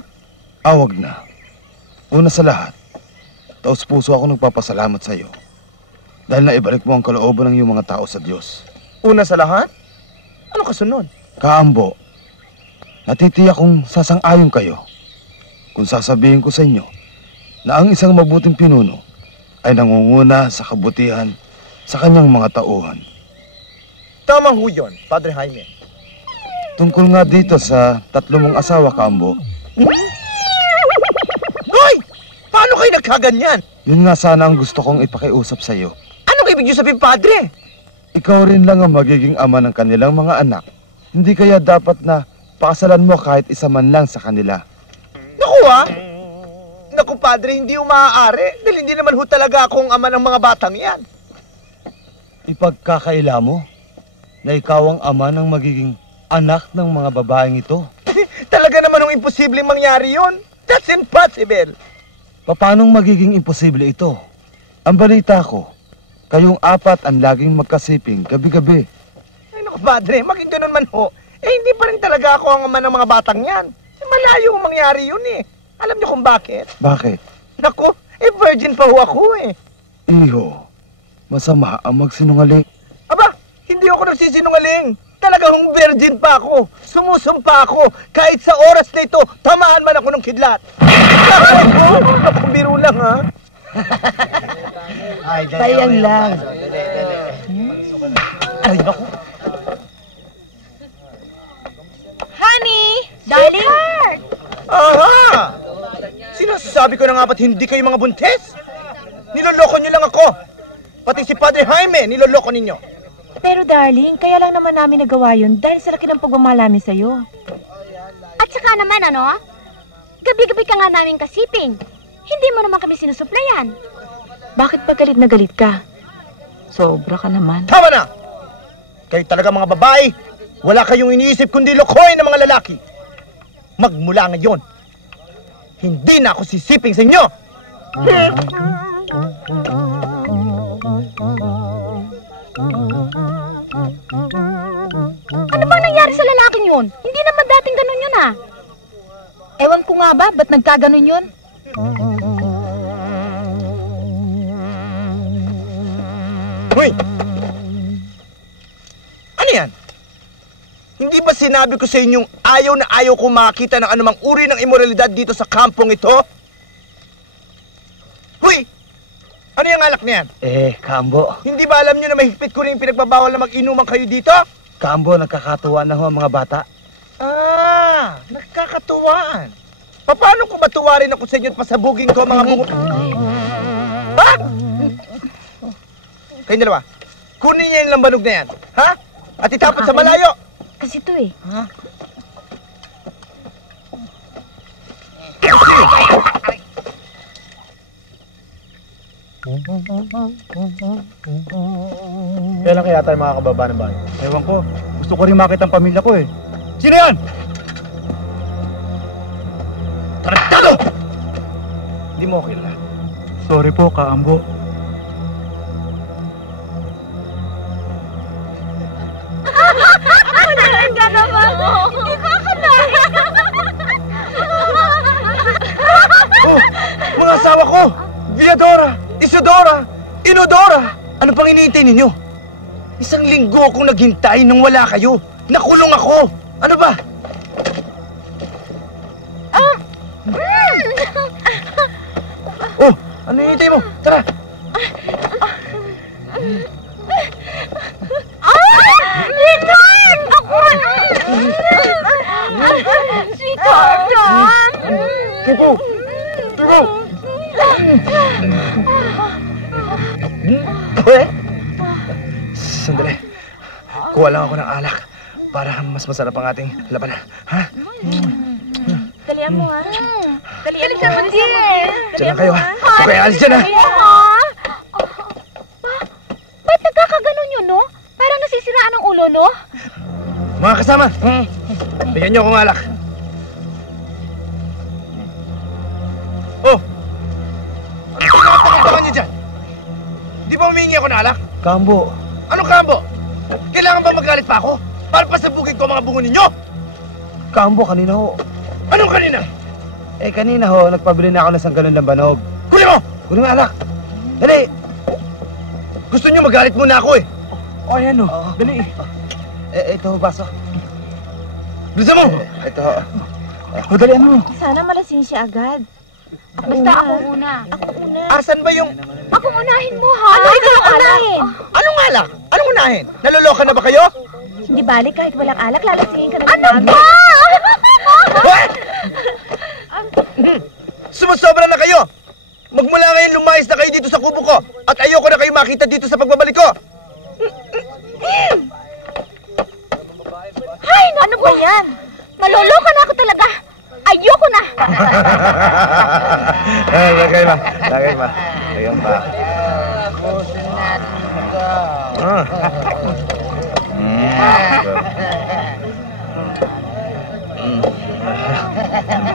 Wag na. Una sa lahat, taos puso ako nagpapasalamat sa iyo. Dahil naibalik mo ang kalooban ng iyong mga tao sa Diyos. Una sa lahat? Ano kasunod? Kaambo, natitiyak kong sasang-ayon kayo kung sasabihin ko sa inyo na ang isang mabuting pinuno ay nangunguna sa kabutihan sa kanyang mga tauhan. Tama ho yun, Padre Jaime. Tungkol nga dito sa 3 mong asawa, Kaambo, Hoy! Paano kayo nagkaganyan? yun nga sana ang gusto kong ipakiusap sa iyo. Anong ibig niyo sabihin, Padre? Ikaw rin lang ang magiging ama ng kanilang mga anak. Hindi kaya dapat na pakasalan mo kahit isa man lang sa kanila. Naku Naku, Padre, hindi umaaari. Dahil hindi naman ho talaga akong ama ng mga batang yan. Ipagkakaila mo na ikaw ang ama ng magiging anak ng mga babaeng ito. Talaga naman ang imposibleng mangyari yun. That's impossible. Paanong magiging imposible ito? Ang balita ko, kayong 4 ang laging magkasiping gabi-gabi. Ay, naku, Padre, maging ganun man ho. Hindi pa rin talaga ako ang ama ng mga batang yan. Malayo ang mangyari yun eh. Alam niyo kung bakit? Bakit? Naku, virgin pa ho ako eh. Iho, masama ang magsinungaling. Aba, hindi ako nagsisinungaling. Talagang virgin pa ako. Sumusumpa ako. Kahit sa oras na ito, tamaan man ako ng kidlat. Biro lang, ha? Sayang lang. Ay, naku. Honey! Darling! Aha! Sinasabi ko na nga ba't hindi kayo mga buntis? Niloloko niyo lang ako. Pati si Padre Jaime, niloloko ninyo. Pero darling, kaya lang naman namin nagawa yun dahil sa laki ng pagmamahal namin sa'yo. At saka naman, ano? Gabi-gabi ka nga namin kasiping. Hindi mo naman kami sinusuplayan. Bakit pa galit na galit ka? Sobra ka naman. Tama na! Kayo talaga mga babae, wala kayong iniisip kundi lokohin ng mga lalaki. Magmula ngayon, hindi na ako sisiping sa inyo! Ano ba nangyari sa lalaking yun? Hindi naman dating ganun yun, ah. Ewan ko nga ba, ba't nagkaganon yun? Hoy! Ano yan? Hindi ba sinabi ko sa inyong ayaw na ayaw ko makita ng anumang uri ng imoralidad dito sa kampong ito? Hoy! Ano yung alak na yan? Kambo. Hindi ba alam nyo na mahigpit ko rin yung pinagbabawal na mag-inuman kayo dito? Kambo, nagkakatuwa na ho ang mga bata. Ah, nagkakatuwaan. Paano ko ba tuwarin ako sa inyo at pasabugin ko mga bungo... Ha? Kayong dalawa, kunin niya yung lambanog na yan, ha? At itapon sa malayo. Kasi ito eh. Ha? Kailan kaya tayo makakababa ng bahay? Ewan ko. Gusto ko rin makita ang pamilya ko eh. Sino yan? Tarantado! Hindi mo ako kilala. Sorry po, Kaambo. Manahan ka naman. Hindi ko akalain. Oh, mga asawa ko! Viadora! Isadora! Inodora! Ano pang iniintay ninyo? Isang linggo akong naghintay nang wala kayo. Nakulong ako! Ano ba? Oh, ano hinihintay mo? Tara! Renan! Ako! Sweetheart, John! Tuko! Tuko! Sandali. Kuha lang ako ng alak para mas masarap ang ating labanan. Ha? Dalian mo ha. Dalian mo. Diyan lang kayo ha. Okay, alis dyan ha. Ba't nagkakaganon yun, no? Parang nasisiraan ang ulo, no? Mga kasama, bigyan niyo akong alak. Oh! Ano niyo dyan? Di ba humingi ako ng alak? Kambo. Anong kambo? Kailangan ba magalit pa ako? Para pasabugin ko ang mga bungo ninyo? Kambo, kanina ho. Anong kanina? Kanina ho, nagpabili na ako ng isang galon ng banog. Kunin mo! Kunin mo alak. Dali! Gusto niyo magalit muna ako eh. O, ayan ho. Dali. Ito ho, baso. Bilisan mo! Ito ho. O, dali ano? Sana malasing siya agad. Basta ako una. Ako una. Asan ba yung... Akong unahin mo, ha? Ano ikaw ang unahin? Anong alak? Anong unahin? Naluloka na ba kayo? Hindi balik kahit walang alak, lalasingin ka na Ano namin. ba? What? Sumusobra na kayo! Magmula ngayon lumayas na kayo dito sa kubo ko at ayoko na kayo makita dito sa pagbabalik ko! Ay, ano ba yan? Maloloka na ako talaga. Ayoko na. Lagay ma. Lagay ma. Lagay ma.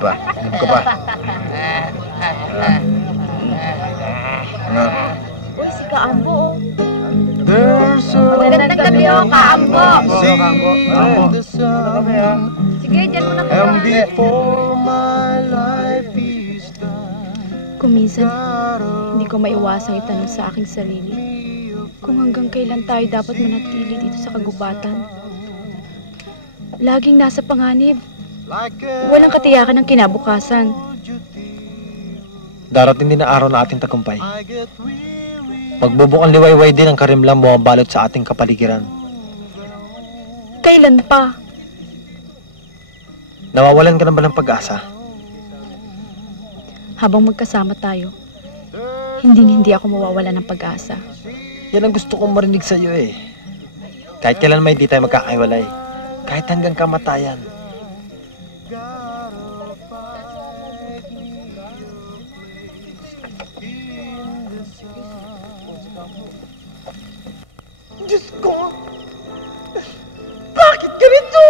Pa. Ko pa. Uy, si Kaambo. Magandang gabi, oh, Kaambo. Sige, dyan muna kayo. And before my life Kung minsan, hindi ko maiwasang itanong sa aking sarili kung hanggang kailan tayo dapat manatili dito sa kagubatan. Laging nasa panganib. Walang katiyakan ng kinabukasan. Darating din na araw na ating tagumpay. Magbubukang liwayway din ang karimlang bumabalot sa ating kapaligiran. Kailan pa? Nawawalan ka na ba ng pag-asa? Habang magkasama tayo, hindi ako mawawala ng pag-asa. Yan ang gusto kong marinig sa iyo eh. Kahit kailan may hindi tayo magkakaiwalay. Kahit hanggang kamatayan. Diyos ko! Bakit ganito?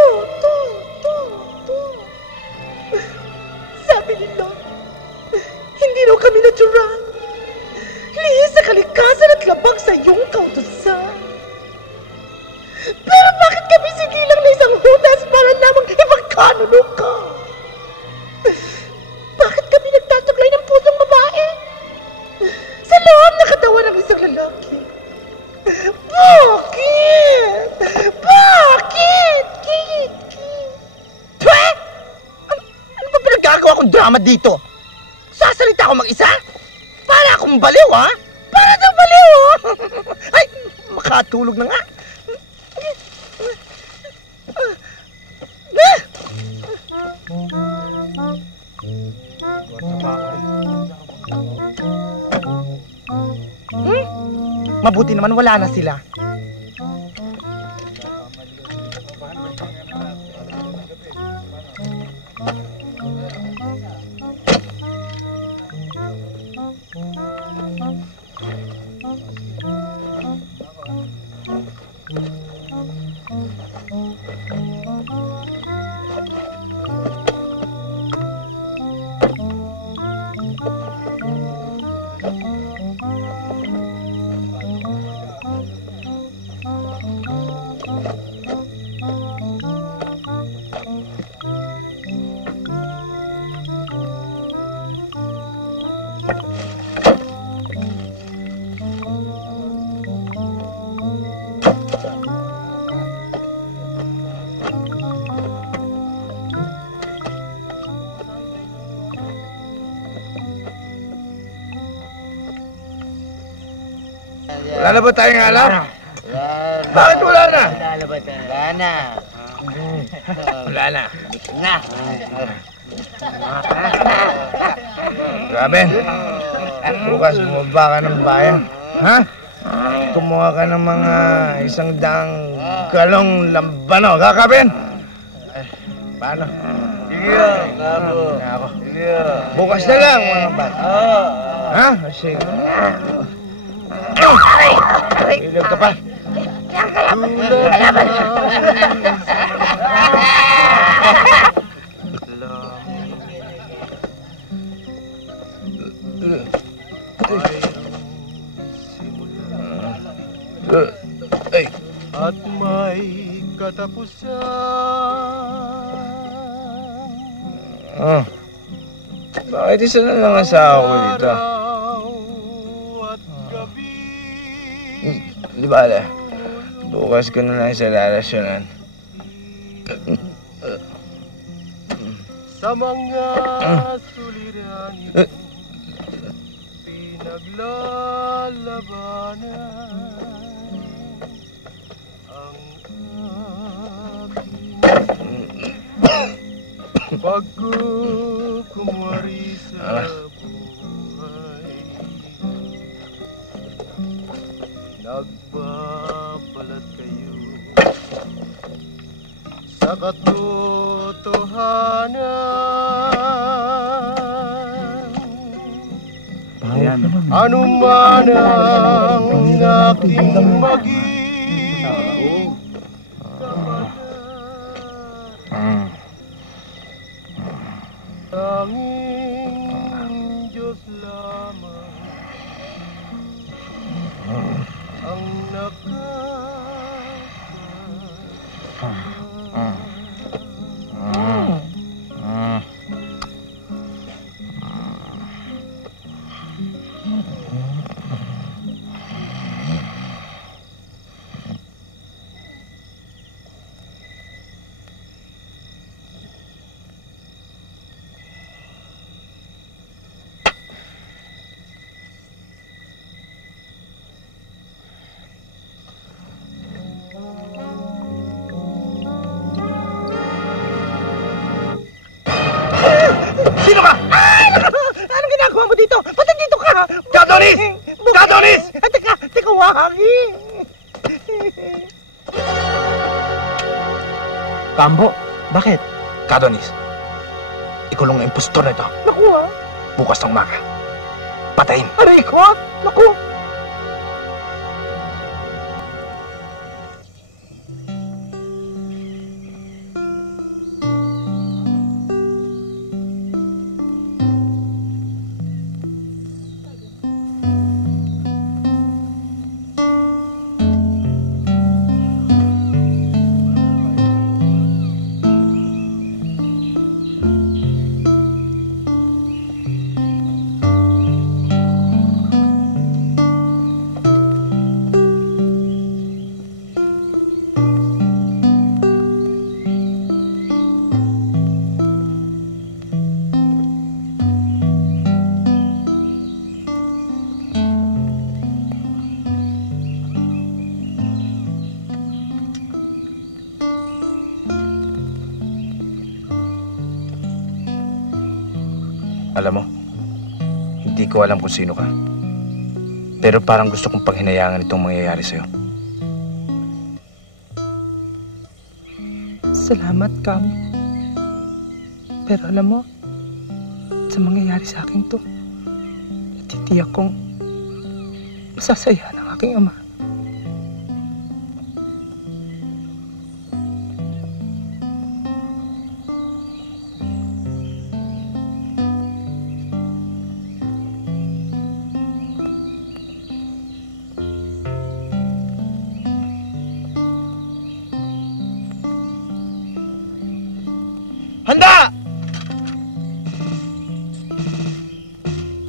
Sabi nila, hindi raw kami natural. Lihis sa kalikasan at labag sa iyong kautusan. Pero bakit kami sigilang na isang hunas para lamang ipagkanulo ka? Bakit kami nagtataglay ng pusong babae? Sa loob na katawan ng isang lalaki. Bakit? Bakit? Pwe! Ano ba pinagagawa kong drama dito? Sasalita ako mag-isa? Para akong baliw, ha? Para daw baliw, ha? Ay, makatulog na nga. Mabuti naman wala na sila. Wala na ba tayong alam? Bakit wala na? Wala na. Wala na. Na. Grabe. Bukas bumaba ka ng bayan. Ha? Kumuha ka ng mga 100 galong lambano. Kakabin? Paano? Sige, ako. Bukas na lang, mga bata. Ha? Sige. Ilog ka pa. Ay. At may katapusan. Oh. Bakit isa na lang asawa ko dito? Di ba ala? Bukas ko na lang sa relasyonan. Sa mga suliranin pinaglalabanan ang aming pagkukumari sa buhay. Nagbabalat kayo sa katotohanan. Ano man ang aking maging tanging Diyos lamang ang Sino ka? Anong ginagawa mo dito? Ba't nandito ka? Kadonis! Kadonis! Teka, wahagi. Kambo, bakit? Kadonis, ikulong ang impostor na ito. Naku ha? Bukas ng umaga. Patayin. Aray ko? Naku. Alam mo, hindi ko alam kung sino ka. Pero parang gusto kong paghinayangan itong mangyayari sa'yo. Salamat, Cam. Pero alam mo, sa mangyayari sa akin to, natitiyak kong masasaya ng aking ama. Handa!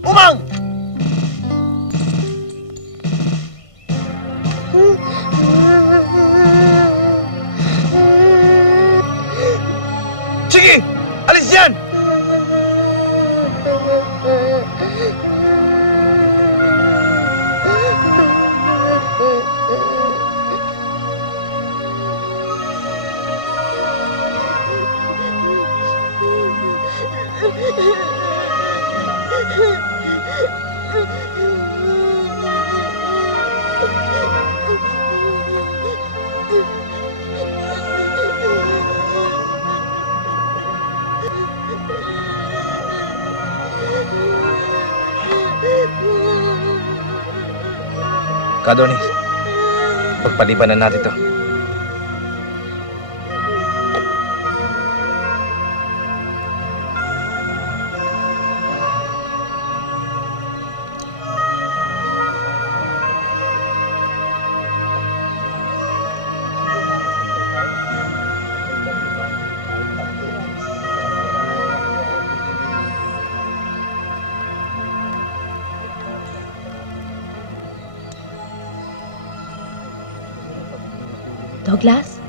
Umang! Sige! Alis yan! Kadonis, pagpalibanan natin to. Douglas?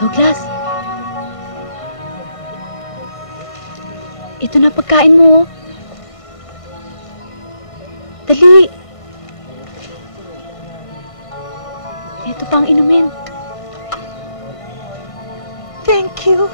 Douglas? Ito na pagkain mo. Dali. Ito pang inumin. Thank you.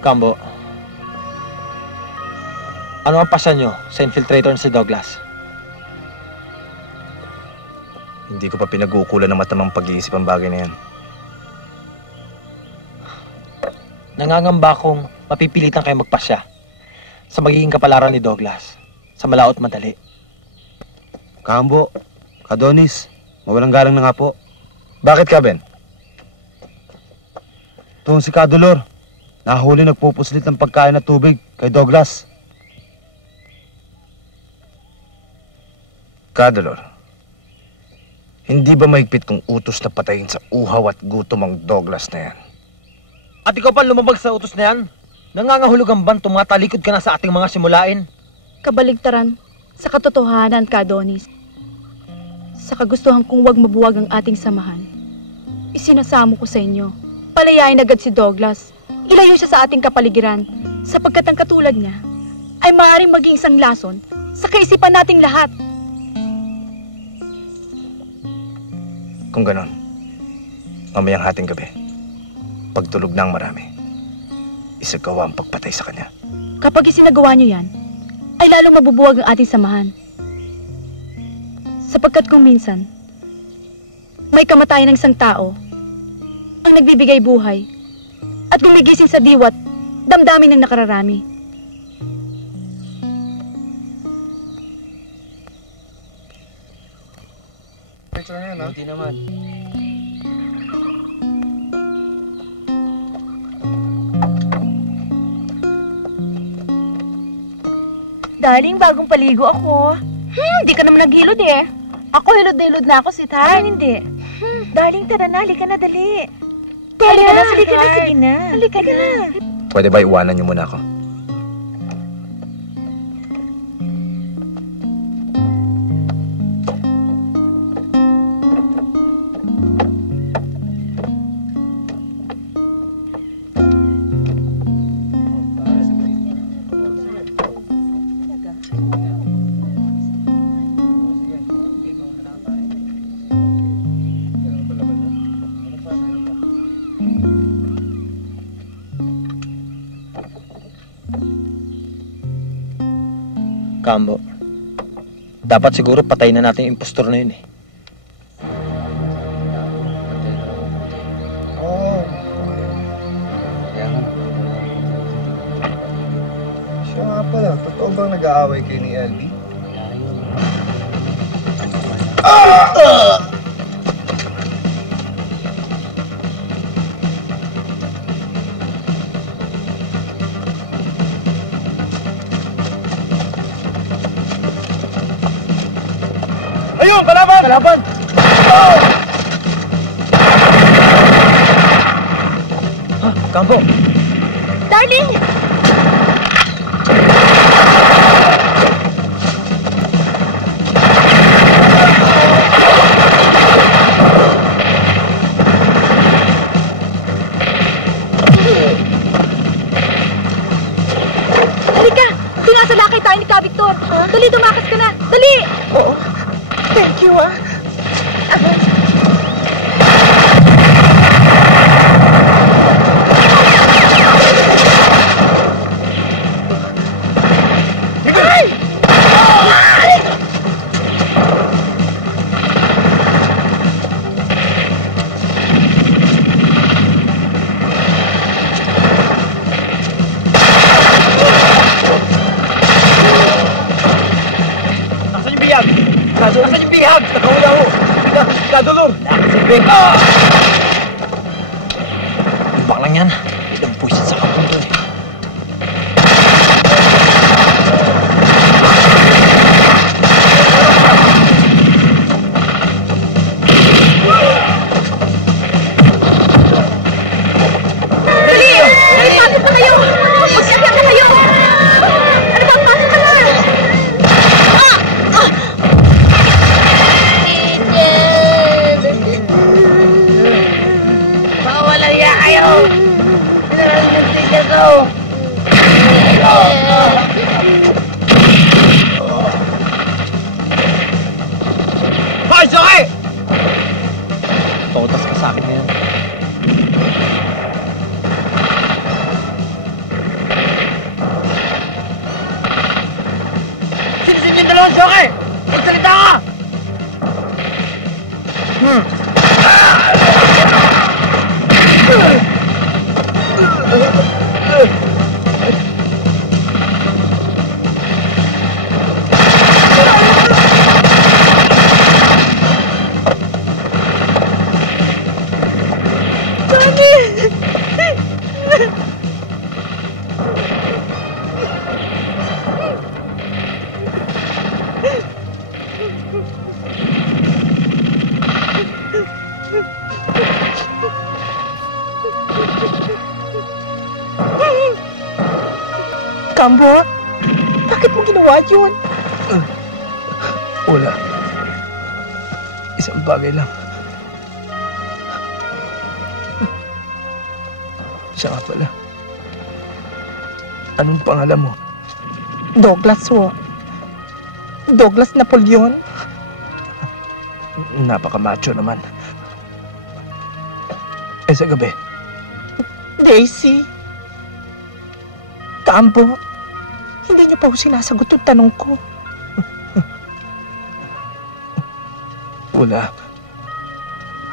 Kambo, ano ang pasya nyo sa infiltrator na si Douglas? Hindi ko pa pinag-uukulan ng matamang pag-iisip ang bagay na yan. Nangangamba akong mapipilitan kayo magpasya sa magiging kapalaran ni Douglas sa malaot madali. Kambo, Kadonis, mawalang galang na nga po. Bakit ka, Ben? Itong si Kadolor, nahuli nagpupuslit ng pagkain at tubig kay Douglas. Kadolor, hindi ba mahigpit kung utos na patayin sa uhaw at gutom ang Douglas na yan? At ikaw pa lumabag sa utos na yan? Nangangahulugan ba tumatalikod ka na sa ating mga simulain? Kabaligtaran sa katotohanan, Ka-Adonis. Sa kagustuhan kong wag mabuwag ang ating samahan, isinasamo ko sa inyo. Palayain agad si Douglas. Ilayo siya sa ating kapaligiran, sapagkat ang katulad niya ay maaaring maging isang lason sa kaisipan nating lahat. Kung ganon, mamayang hating gabi, pagtulog ng marami, isagawa ang pagpatay sa kanya. Kapag isinagawa niyo yan, ay lalong mabubuwag ang ating samahan. Sapagkat kung minsan, may kamatayan ng isang tao ang nagbibigay buhay at gumigising sa diwat damdamin ng nakararami. Buti naman. Darling, bagong paligo ako. Hindi ka naman naghilod eh. Ako hilod na ako, sweetheart. Hindi. Darling, tara na. Halika na, dali. Halika na, sige na, sige na. Halika na. Pwede ba iwanan niyo muna ako? Kambo, dapat siguro patayin na natin yung impostor na yun eh. Oo. Siya nga pala, totoo bang nag-aaway kayo ni LB? Ayun! Kalaban! Kalaban! Kambo! Darling! Halika! Sinasalakay tayo ni Ka Victor. Dali, tumakas ka na. Dali! Oo. Thank you, ah. Nasaan yung bihag? Nasaan yung bihag? Nakawala ho! Kadolor! Ibak lang yan. Ilang puwisit sa kapong to eh. Dali! Dali, pasok na kayo! Magsiakyat na kayo! Ano ba, pasok ka na! Bawal ya kayo! Pinaranig ako! Hoy, Soke! Totas ka sa akin ngayon. Sinisin yung dalawang Soke! Magsalita ka! Kambo, bakit mo ginawa yun? Wala. Isang bagay lang. Siya nga pala. Anong pangalan mo? Douglas ho. Douglas Napoleon. Napaka-macho naman. Eh sa gabi? Daisy. Kambo, hindi niyo pa ho sinasagot yung tanong ko. Wala.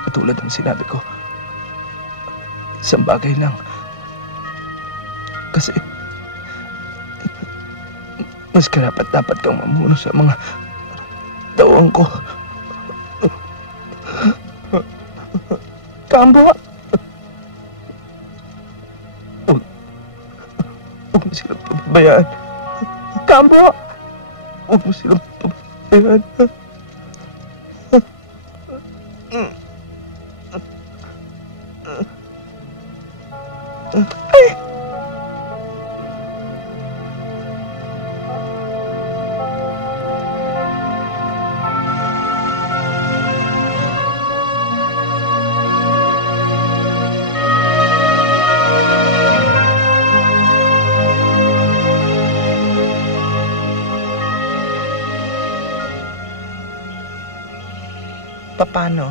Katulad ng sinabi ko. Isang bagay lang. Kasi mas karapat-dapat kang mamuno sa mga tawang ko. Kambo! Huwag mo silang pababayaan. Kambo! Huwag mo silang pababayaan. Ay! Paano?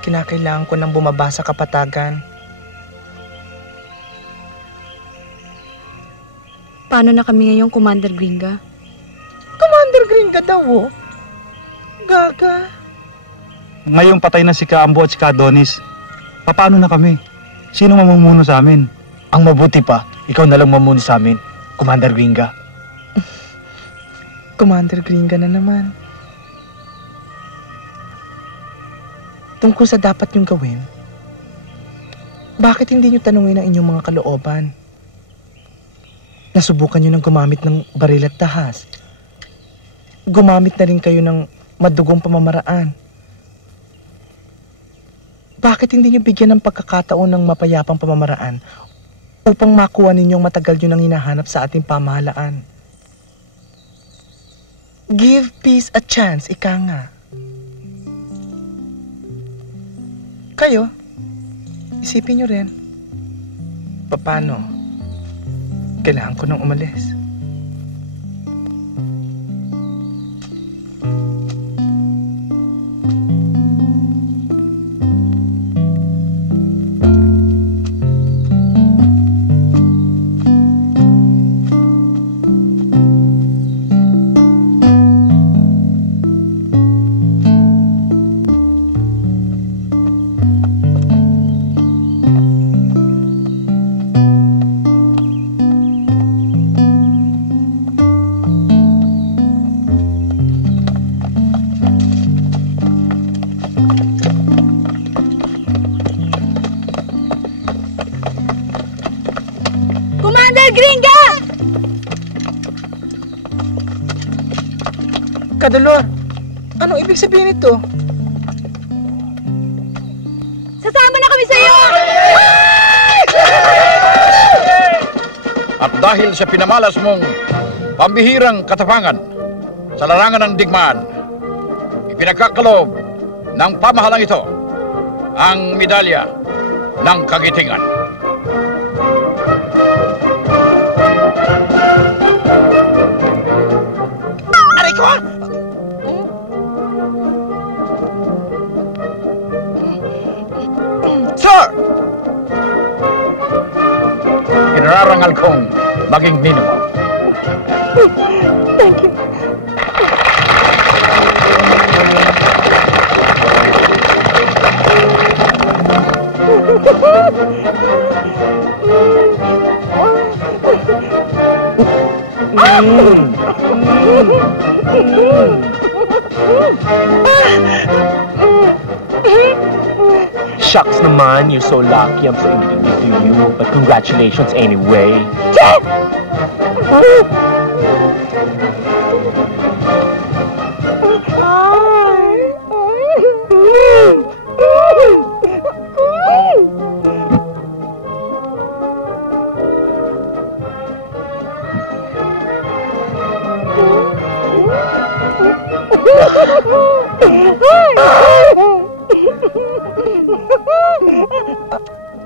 Kinakailangan ko nang bumaba sa kapatagan. Paano na kami ngayon, Commander Gringa? Commander Gringa daw, oh. Gaga. Ngayong patay na si Kambo at si Adonis. Paano na kami? Sino mamumuno sa amin? Ang mabuti pa, ikaw na lang mamuno sa amin, Commander Gringa. Commander Gringa na naman. Tungkol sa dapat niyong gawin, bakit hindi niyo tanungin ang inyong mga kalooban? Nasubukan niyo nang gumamit ng baril at tahas. Gumamit na rin kayo ng madugong pamamaraan. Bakit hindi niyo bigyan ng pagkakataon ng mapayapang pamamaraan upang makuha ninyong matagal yun ang hinahanap sa ating pamahalaan? Give peace a chance, ika nga. Kayo, isipin nyo rin. Paano? Kailangan ko nang umalis. Gringa! Kadolor, anong ibig sabihin ito? Sasama na kami sa iyo! At dahil sa pinamalas mong pambihirang katapangan sa larangan ng digmaan, ipinagkakalob ng pamahalang ito ang medalya ng kagitingan. Aray ko! Sir! Kinararangal kong maging ninyo mo. Thank you. Shucks naman, you're so lucky. I'm so indebted to you. But congratulations anyway.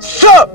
Sir!